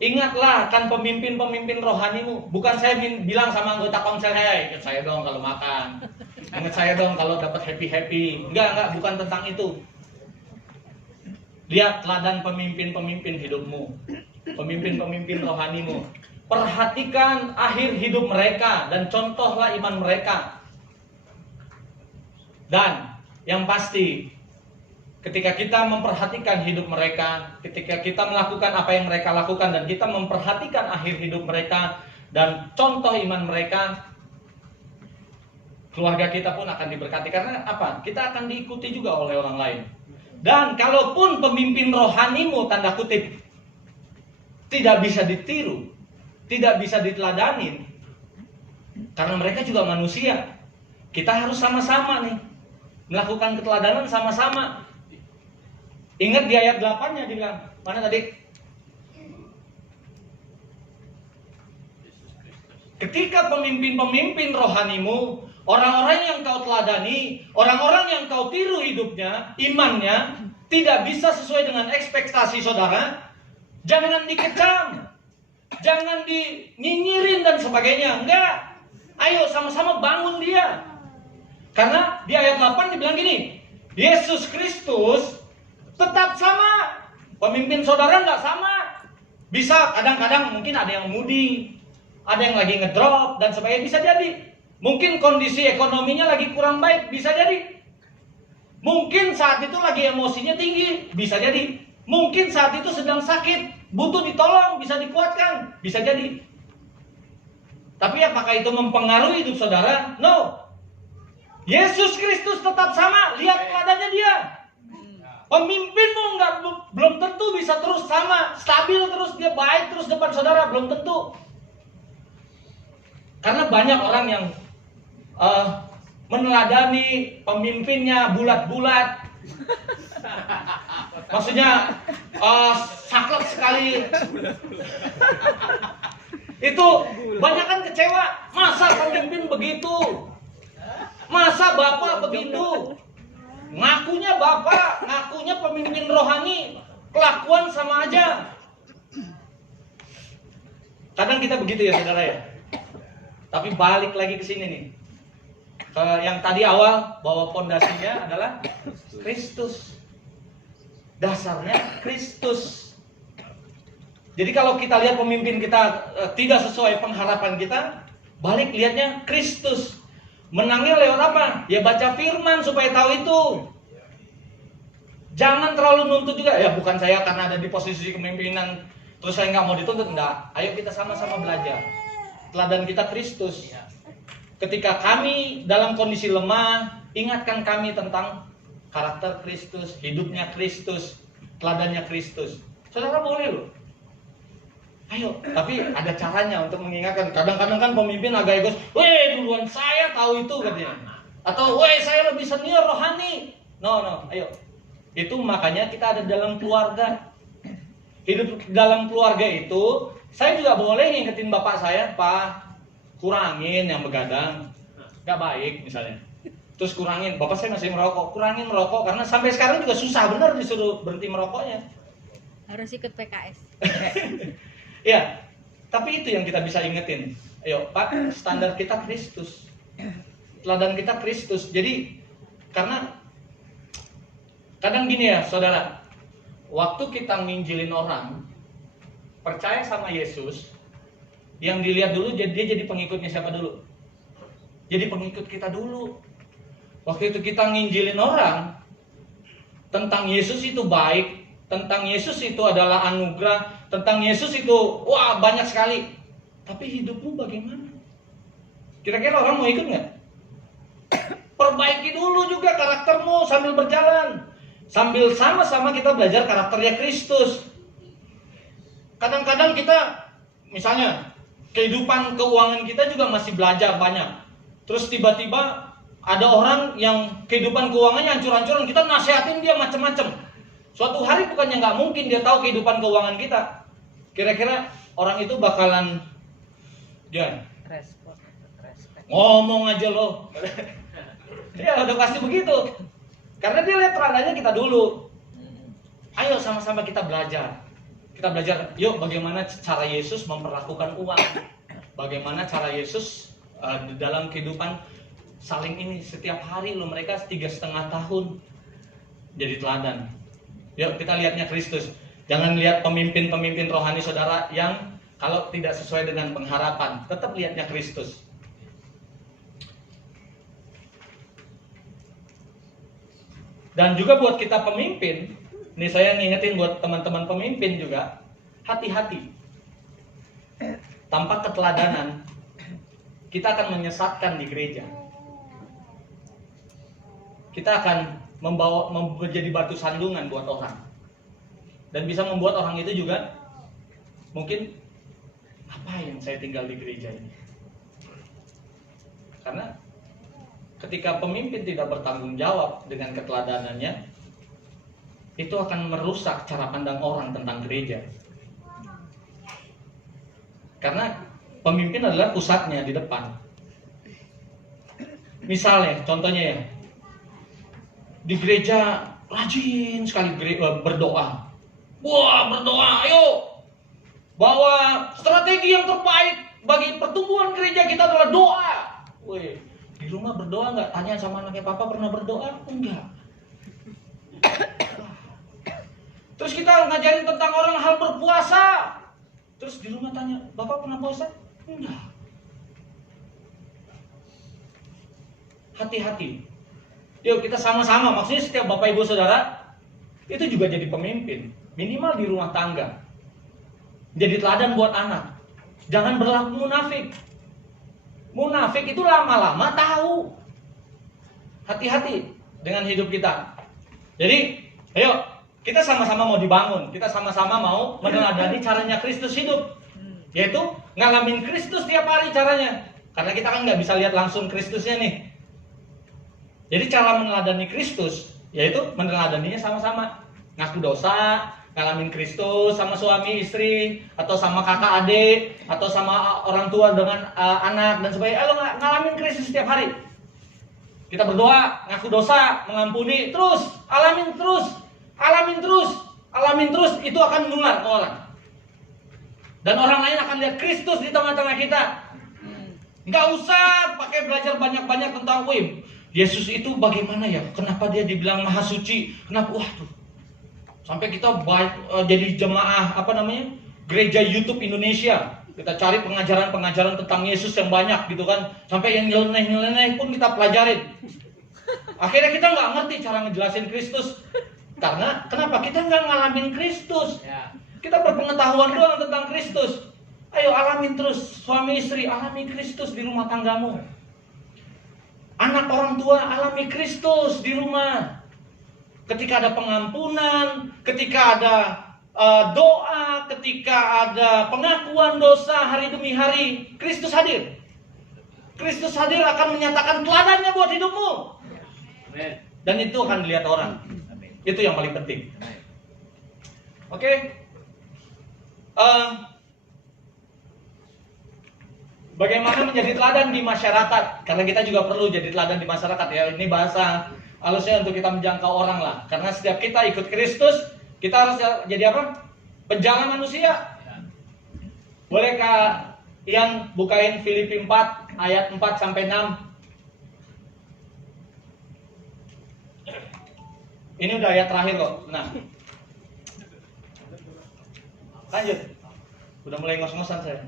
Ingatlah akan pemimpin-pemimpin rohanimu. Bukan saya bilang sama anggota komsel saya, ingat saya dong kalau makan, ingat saya dong kalau dapat happy-happy. Enggak, bukan tentang itu. Lihat teladan pemimpin-pemimpin hidupmu, pemimpin-pemimpin rohanimu. Perhatikan akhir hidup mereka dan contohlah iman mereka. Dan yang pasti, ketika kita memperhatikan hidup mereka, ketika kita melakukan apa yang mereka lakukan dan kita memperhatikan akhir hidup mereka dan contoh iman mereka, keluarga kita pun akan diberkati. Karena apa? Kita akan diikuti juga oleh orang lain. Dan kalaupun pemimpin rohanimu, tanda kutip, tidak bisa ditiru, tidak bisa diteladanin, karena mereka juga manusia, kita harus sama-sama nih melakukan keteladanan sama-sama. Ingat di ayat 8-nya dibilang, mana tadi? Ketika pemimpin-pemimpin rohanimu, orang-orang yang kau teladani, orang-orang yang kau tiru hidupnya, imannya, tidak bisa sesuai dengan ekspektasi saudara, jangan dikecam, jangan dinyinyirin dan sebagainya. Enggak, ayo sama-sama bangun dia. Karena di ayat 8 dibilang gini, Yesus Kristus tetap sama, pemimpin saudara nggak sama. Bisa kadang-kadang mungkin ada yang mudi, ada yang lagi ngedrop dan sebagainya, bisa jadi. Mungkin kondisi ekonominya lagi kurang baik, bisa jadi. Mungkin saat itu lagi emosinya tinggi, bisa jadi. Mungkin saat itu sedang sakit, butuh ditolong, bisa dikuatkan, bisa jadi. Tapi apakah itu mempengaruhi hidup saudara? No. Yesus Kristus tetap sama, lihat teladannya dia. Pemimpinmu belum tentu bisa terus sama, stabil terus, dia baik terus depan saudara, belum tentu. Karena banyak orang yang meneladani pemimpinnya bulat-bulat, maksudnya saklek sekali. Itu banyak kan kecewa, masa pemimpin begitu, masa bapak begitu. Ngakunya bapak, ngakunya pemimpin rohani, kelakuan sama aja. Kadang kita begitu ya saudara ya. Tapi balik lagi ke sini nih, ke yang tadi awal, bahwa fondasinya adalah Kristus, dasarnya Kristus. Jadi kalau kita lihat pemimpin kita tidak sesuai pengharapan kita, balik lihatnya Kristus. Menangnya lewat apa? Ya baca firman supaya tahu itu. Jangan terlalu nuntut juga. Ya bukan saya karena ada di posisi kepemimpinan terus saya nggak mau dituntut, enggak. Ayo kita sama-sama belajar. Teladan kita Kristus. Ketika kami dalam kondisi lemah, ingatkan kami tentang karakter Kristus, hidupnya Kristus, teladannya Kristus. Saudara boleh loh. Ayo, tapi ada caranya untuk mengingatkan. Kadang-kadang kan pemimpin agak egois. Weh, duluan saya tahu itu katanya. Atau, weh, saya lebih senior rohani. No, ayo. Itu makanya kita ada dalam keluarga. Hidup dalam keluarga itu, saya juga boleh ngingetin bapak saya, Pak, kurangin yang begadang. Gak baik misalnya. Terus kurangin, bapak saya masih merokok. Kurangin merokok, karena sampai sekarang juga susah bener disuruh berhenti merokoknya. Harus ikut PKS. Ya, tapi itu yang kita bisa ingetin. Ayo, Pak, standar kita Kristus. Teladan kita Kristus. Jadi, karena kadang gini ya, saudara. Waktu kita nginjilin orang, percaya sama Yesus, yang dilihat dulu, dia jadi pengikutnya siapa dulu? Jadi pengikut kita dulu. Waktu itu kita nginjilin orang, tentang Yesus itu baik, tentang Yesus itu adalah anugerah, tentang Yesus itu, wah banyak sekali. Tapi hidupmu bagaimana? Kira-kira orang mau ikut nggak? Perbaiki dulu juga karaktermu sambil berjalan. Sambil sama-sama kita belajar karakternya Kristus. Kadang-kadang kita, misalnya, kehidupan keuangan kita juga masih belajar banyak. Terus tiba-tiba ada orang yang kehidupan keuangannya hancur-hancuran, kita nasihatin dia macam-macam. Suatu hari bukannya nggak mungkin dia tahu kehidupan keuangan kita. Kira-kira orang itu bakalan dia ngomong aja loh. Ya udah pasti begitu. Karena dia lihat teladannya kita dulu. Ayo sama-sama kita belajar. Kita belajar, yuk bagaimana cara Yesus memperlakukan uang. Bagaimana cara Yesus dalam kehidupan saling ini setiap hari loh, mereka 3,5 tahun jadi teladan. Yuk kita lihatnya Kristus. Jangan lihat pemimpin-pemimpin rohani saudara yang kalau tidak sesuai dengan pengharapan. Tetap lihatnya Kristus. Dan juga buat kita pemimpin, ini saya ngingetin buat teman-teman pemimpin juga, hati-hati. Tanpa keteladanan, kita akan menyesatkan di gereja. Kita akan menjadi batu sandungan buat orang. Dan bisa membuat orang itu juga mungkin, ngapain saya tinggal di gereja ini? Karena ketika pemimpin tidak bertanggung jawab dengan keteladanannya, itu akan merusak cara pandang orang tentang gereja. Karena pemimpin adalah pusatnya di depan. Misalnya, contohnya ya, di gereja rajin sekali berdoa. Wah, berdoa, ayo bahwa strategi yang terbaik bagi pertumbuhan gereja kita adalah doa. Wih, di rumah berdoa nggak? Tanya sama anaknya, papa pernah berdoa? Enggak. Terus kita ngajarin tentang orang hal berpuasa. Terus di rumah tanya, bapak pernah puasa? Enggak. Hati-hati. Yuk kita sama-sama, maksudnya setiap bapak ibu saudara itu juga jadi pemimpin. Minimal di rumah tangga. Jadi teladan buat anak. Jangan berlaku munafik. Munafik itu lama-lama tahu. Hati-hati dengan hidup kita. Jadi, ayo kita sama-sama mau dibangun. Kita sama-sama mau meneladani caranya Kristus hidup. Yaitu ngalamin Kristus tiap hari caranya. Karena kita kan nggak bisa lihat langsung Kristusnya nih. Jadi cara meneladani Kristus, yaitu meneladaninya sama-sama. Ngaku dosa, ngalamin Kristus sama suami istri, atau sama kakak adik, atau sama orang tua dengan anak dan sebagainya. Lo ngalamin Kristus setiap hari. Kita berdoa, ngaku dosa, mengampuni, terus alamin terus, itu akan menular ke orang. Dan orang lain akan lihat Kristus di tengah-tengah kita. Nggak usah pakai belajar banyak-banyak tentang Yesus itu bagaimana ya? Kenapa dia dibilang maha suci? Kenapa? Waduh. Sampai kita jadi jemaah gereja YouTube Indonesia. Kita cari pengajaran-pengajaran tentang Yesus yang banyak gitu kan. Sampai yang nyeleneh pun kita pelajarin. Akhirnya kita nggak ngerti cara ngejelasin Kristus. Karena kenapa? Kita nggak ngalamin Kristus. Kita berpengetahuan doang tentang Kristus. Ayo alamin terus, suami istri alami Kristus di rumah tanggamu. Anak orang tua alami Kristus di rumah. Ketika ada pengampunan, ketika ada doa, ketika ada pengakuan dosa hari demi hari, Kristus hadir. Kristus hadir akan menyatakan teladannya buat hidupmu. Dan itu akan dilihat orang. Itu yang paling penting. Oke. Bagaimana menjadi teladan di masyarakat? Karena kita juga perlu jadi teladan di masyarakat ya. Ini bahasa halusnya untuk kita menjangkau orang lah. Karena setiap kita ikut Kristus, kita harus jadi apa? Penjala manusia. Bolehkah yang bukain Filipi 4 ayat 4 sampai 6? Ini udah ayat terakhir kok. Nah, lanjut. Udah mulai ngos-ngosan saya.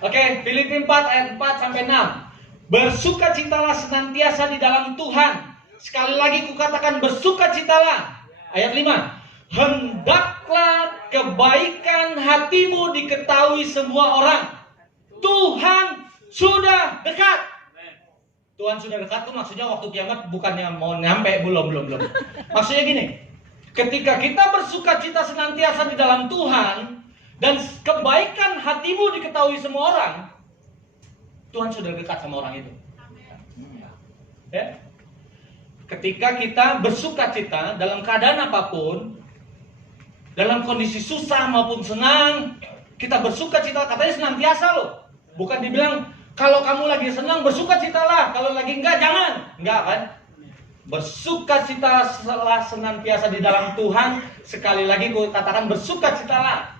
Oke, Filipi 4 ayat 4 sampai 6. Bersukacitalah senantiasa di dalam Tuhan. Sekali lagi kukatakan bersukacitalah. Ayat 5. Hendaklah kebaikan hatimu diketahui semua orang. Tuhan sudah dekat. Tuhan sudah dekat tuh maksudnya waktu kiamat bukannya mau nyampe, belum. Maksudnya gini, ketika kita bersukacita senantiasa di dalam Tuhan dan kebaikan hatimu diketahui semua orang, Tuhan sudah dekat sama orang itu. Ya? Ketika kita bersukacita dalam keadaan apapun, dalam kondisi susah maupun senang, kita bersukacita, katanya senantiasa loh. Bukan dibilang kalau kamu lagi senang bersukacitalah, kalau lagi enggak jangan. Enggak kan? Bersukacitalah senantiasa di dalam Tuhan. Sekali lagi aku katakan bersukacitalah.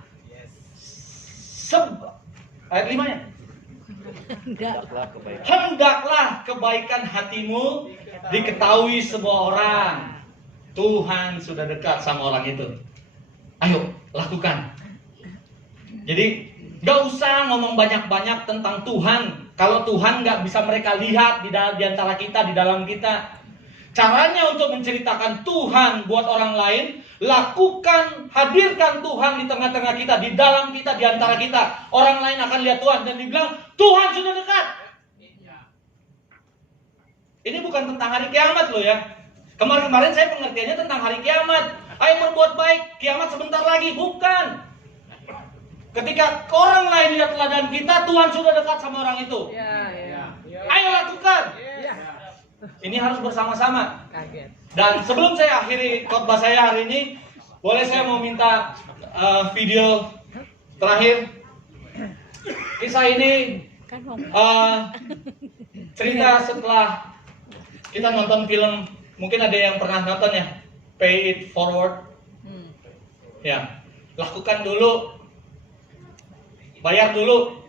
Ayat 5-nya. Hendaklah kebaikan hatimu diketahui semua orang. Tuhan sudah dekat sama orang itu. Ayo, lakukan. Jadi gak usah ngomong banyak-banyak tentang Tuhan kalau Tuhan gak bisa mereka lihat di antara kita, di dalam kita. Caranya untuk menceritakan Tuhan buat orang lain, lakukan, hadirkan Tuhan di tengah-tengah kita, di dalam kita, di antara kita. Orang lain akan lihat Tuhan dan dibilang, Tuhan sudah dekat. Ini bukan tentang hari kiamat loh ya. Kemarin saya pengertiannya tentang hari kiamat. Ayo berbuat baik, kiamat sebentar lagi. Bukan. Ketika orang lain lihat teladan kita, Tuhan sudah dekat sama orang itu. Ayo lakukan. Ini harus bersama-sama. Dan sebelum saya akhiri khotbah saya hari ini, boleh saya mau minta video terakhir. Kisah ini cerita setelah kita nonton film. Mungkin ada yang pernah nonton ya, Pay It Forward. Ya, lakukan dulu. Bayar dulu,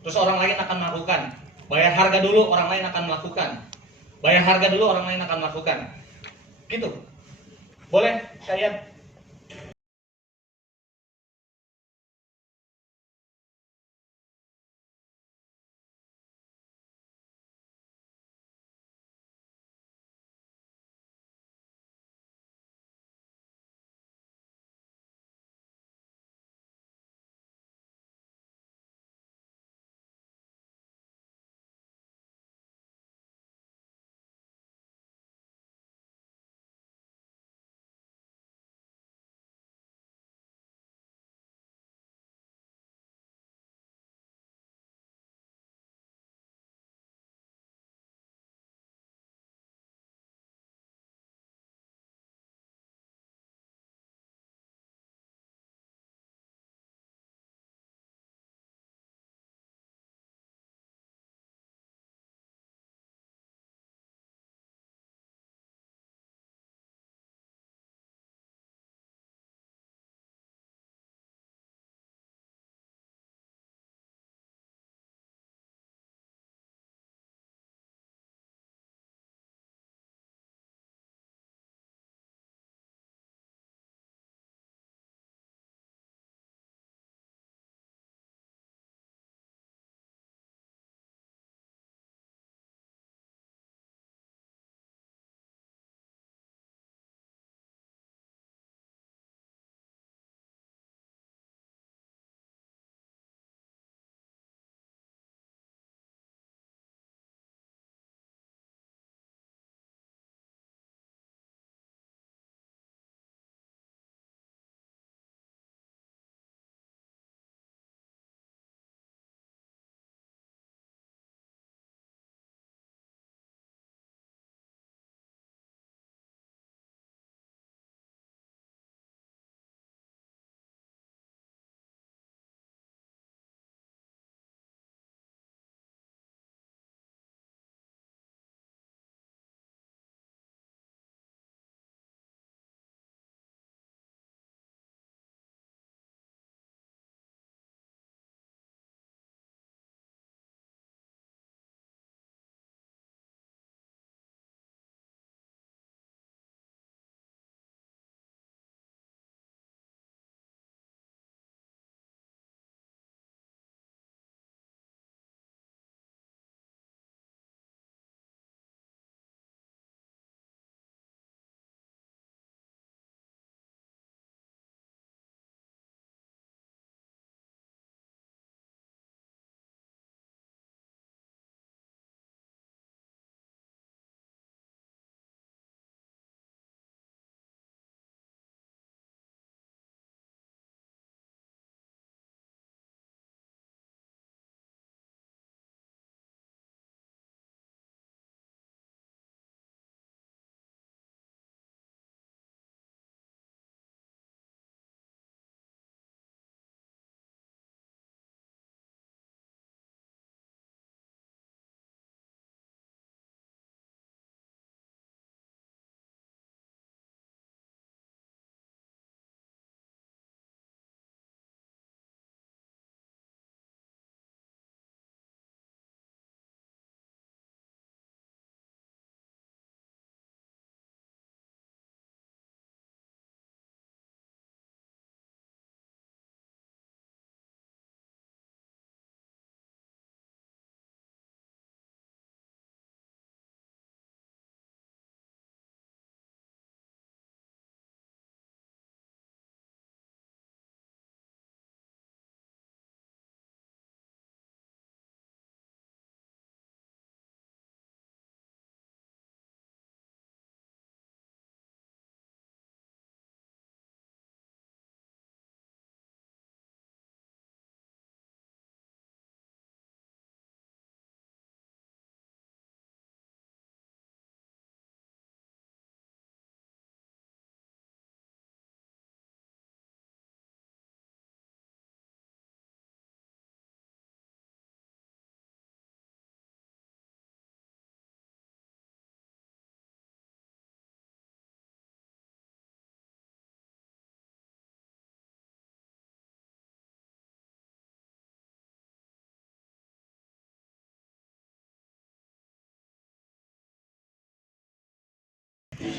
terus orang lain akan melakukan. Bayar harga dulu, orang lain akan melakukan. Bayar harga dulu, orang lain akan melakukan. Gitu. Boleh saya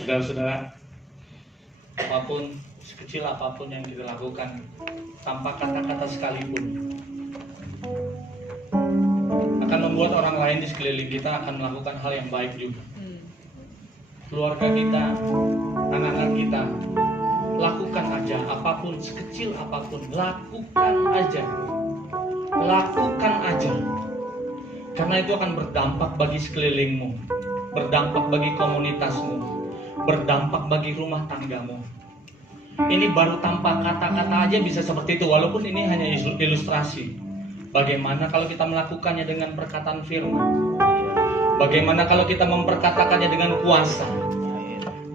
Saudara-saudara, apapun, sekecil apapun yang kita lakukan, tanpa kata-kata sekalipun, akan membuat orang lain di sekeliling kita akan melakukan hal yang baik juga. Keluarga kita, anak-anak kita, lakukan aja apapun, sekecil apapun, lakukan aja. Lakukan aja. Karena itu akan berdampak bagi sekelilingmu, berdampak bagi komunitasmu, berdampak bagi rumah tanggamu. Ini baru tanpa kata-kata aja bisa seperti itu, walaupun ini hanya ilustrasi. Bagaimana kalau kita melakukannya dengan perkataan firman? Bagaimana kalau kita memperkatakannya dengan kuasa?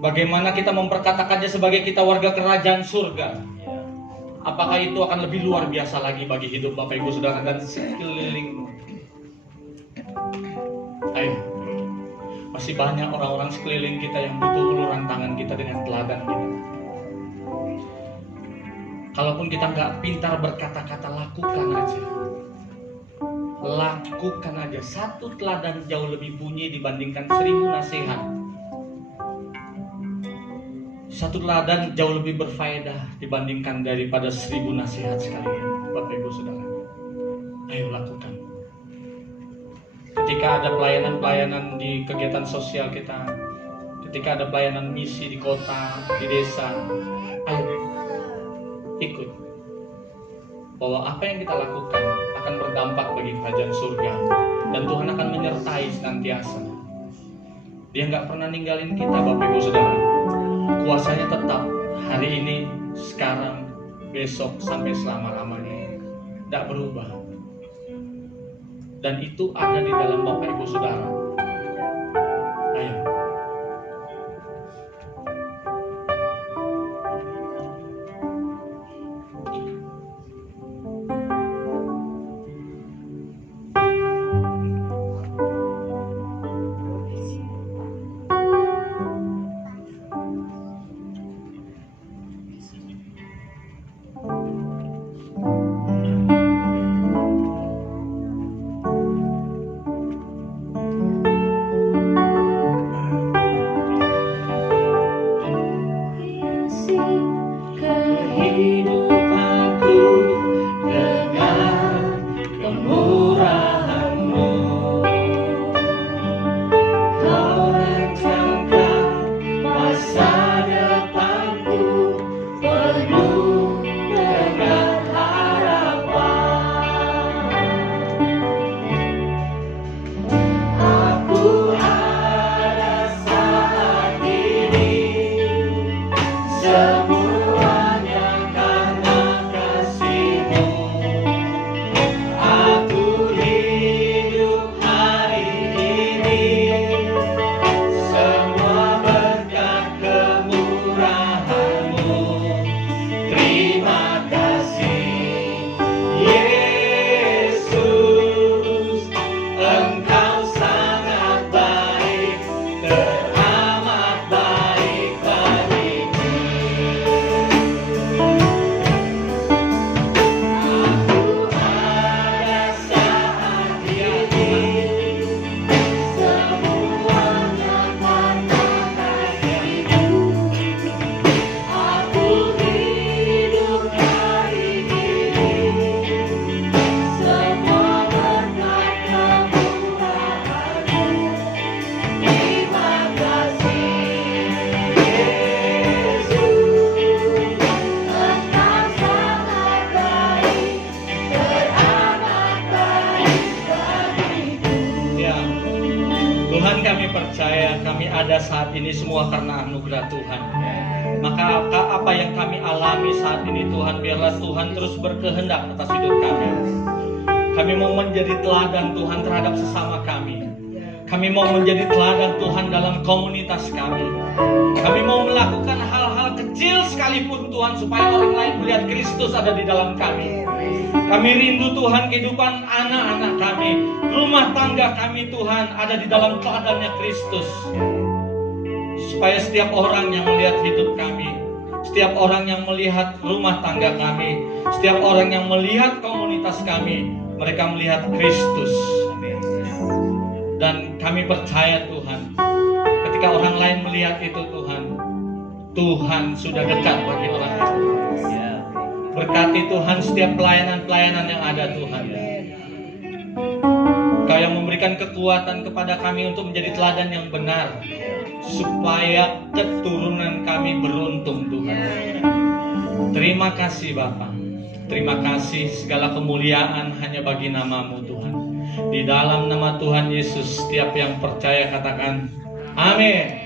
Bagaimana kita memperkatakannya sebagai kita warga kerajaan surga? Apakah itu akan lebih luar biasa lagi bagi hidup Bapak Ibu Saudara dan sekelilingmu? Ayo, masih banyak orang-orang sekeliling kita yang butuh uluran tangan kita dengan teladan kita. Kalaupun kita nggak pintar berkata-kata, lakukan aja. Lakukan aja. Satu teladan jauh lebih bunyi dibandingkan 1000 nasihat. Satu teladan jauh lebih berfaedah dibandingkan daripada 1000 nasihat sekalian. Bapak Ibu Saudara, ayo lakukan. Ketika ada pelayanan-pelayanan di kegiatan sosial kita, ketika ada pelayanan misi di kota, di desa, ayo ikut. Bahwa apa yang kita lakukan akan berdampak bagi kerajaan surga, dan Tuhan akan menyertai senantiasa. Dia nggak pernah ninggalin kita, Bapak Ibu Saudara. Kuasanya tetap hari ini, sekarang, besok, sampai selama-lamanya, tidak berubah. Dan itu ada di dalam Bapak Ibu Saudara. Ayo. Saat ini semua karena anugerah Tuhan. Maka apa yang kami alami saat ini, Tuhan, biarlah Tuhan terus berkehendak atas hidup kami. Kami mau menjadi teladan Tuhan terhadap sesama kami. Kami mau menjadi teladan Tuhan dalam komunitas kami. Kami mau melakukan hal-hal kecil sekalipun Tuhan, supaya orang lain melihat Kristus ada di dalam kami. Kami rindu Tuhan kehidupan anak-anak kami, rumah tangga kami Tuhan ada di dalam teladannya Kristus. Supaya setiap orang yang melihat hidup kami, setiap orang yang melihat rumah tangga kami, setiap orang yang melihat komunitas kami, mereka melihat Kristus. Dan kami percaya Tuhan, ketika orang lain melihat itu Tuhan, Tuhan sudah dekat bagi orang itu. Berkati Tuhan setiap pelayanan-pelayanan yang ada Tuhan. Kau yang memberikan kekuatan kepada kami untuk menjadi teladan yang benar, supaya keturunan kami beruntung Tuhan. Terima kasih Bapa. Terima kasih, segala kemuliaan hanya bagi nama-Mu Tuhan. Di dalam nama Tuhan Yesus, setiap yang percaya katakan amin.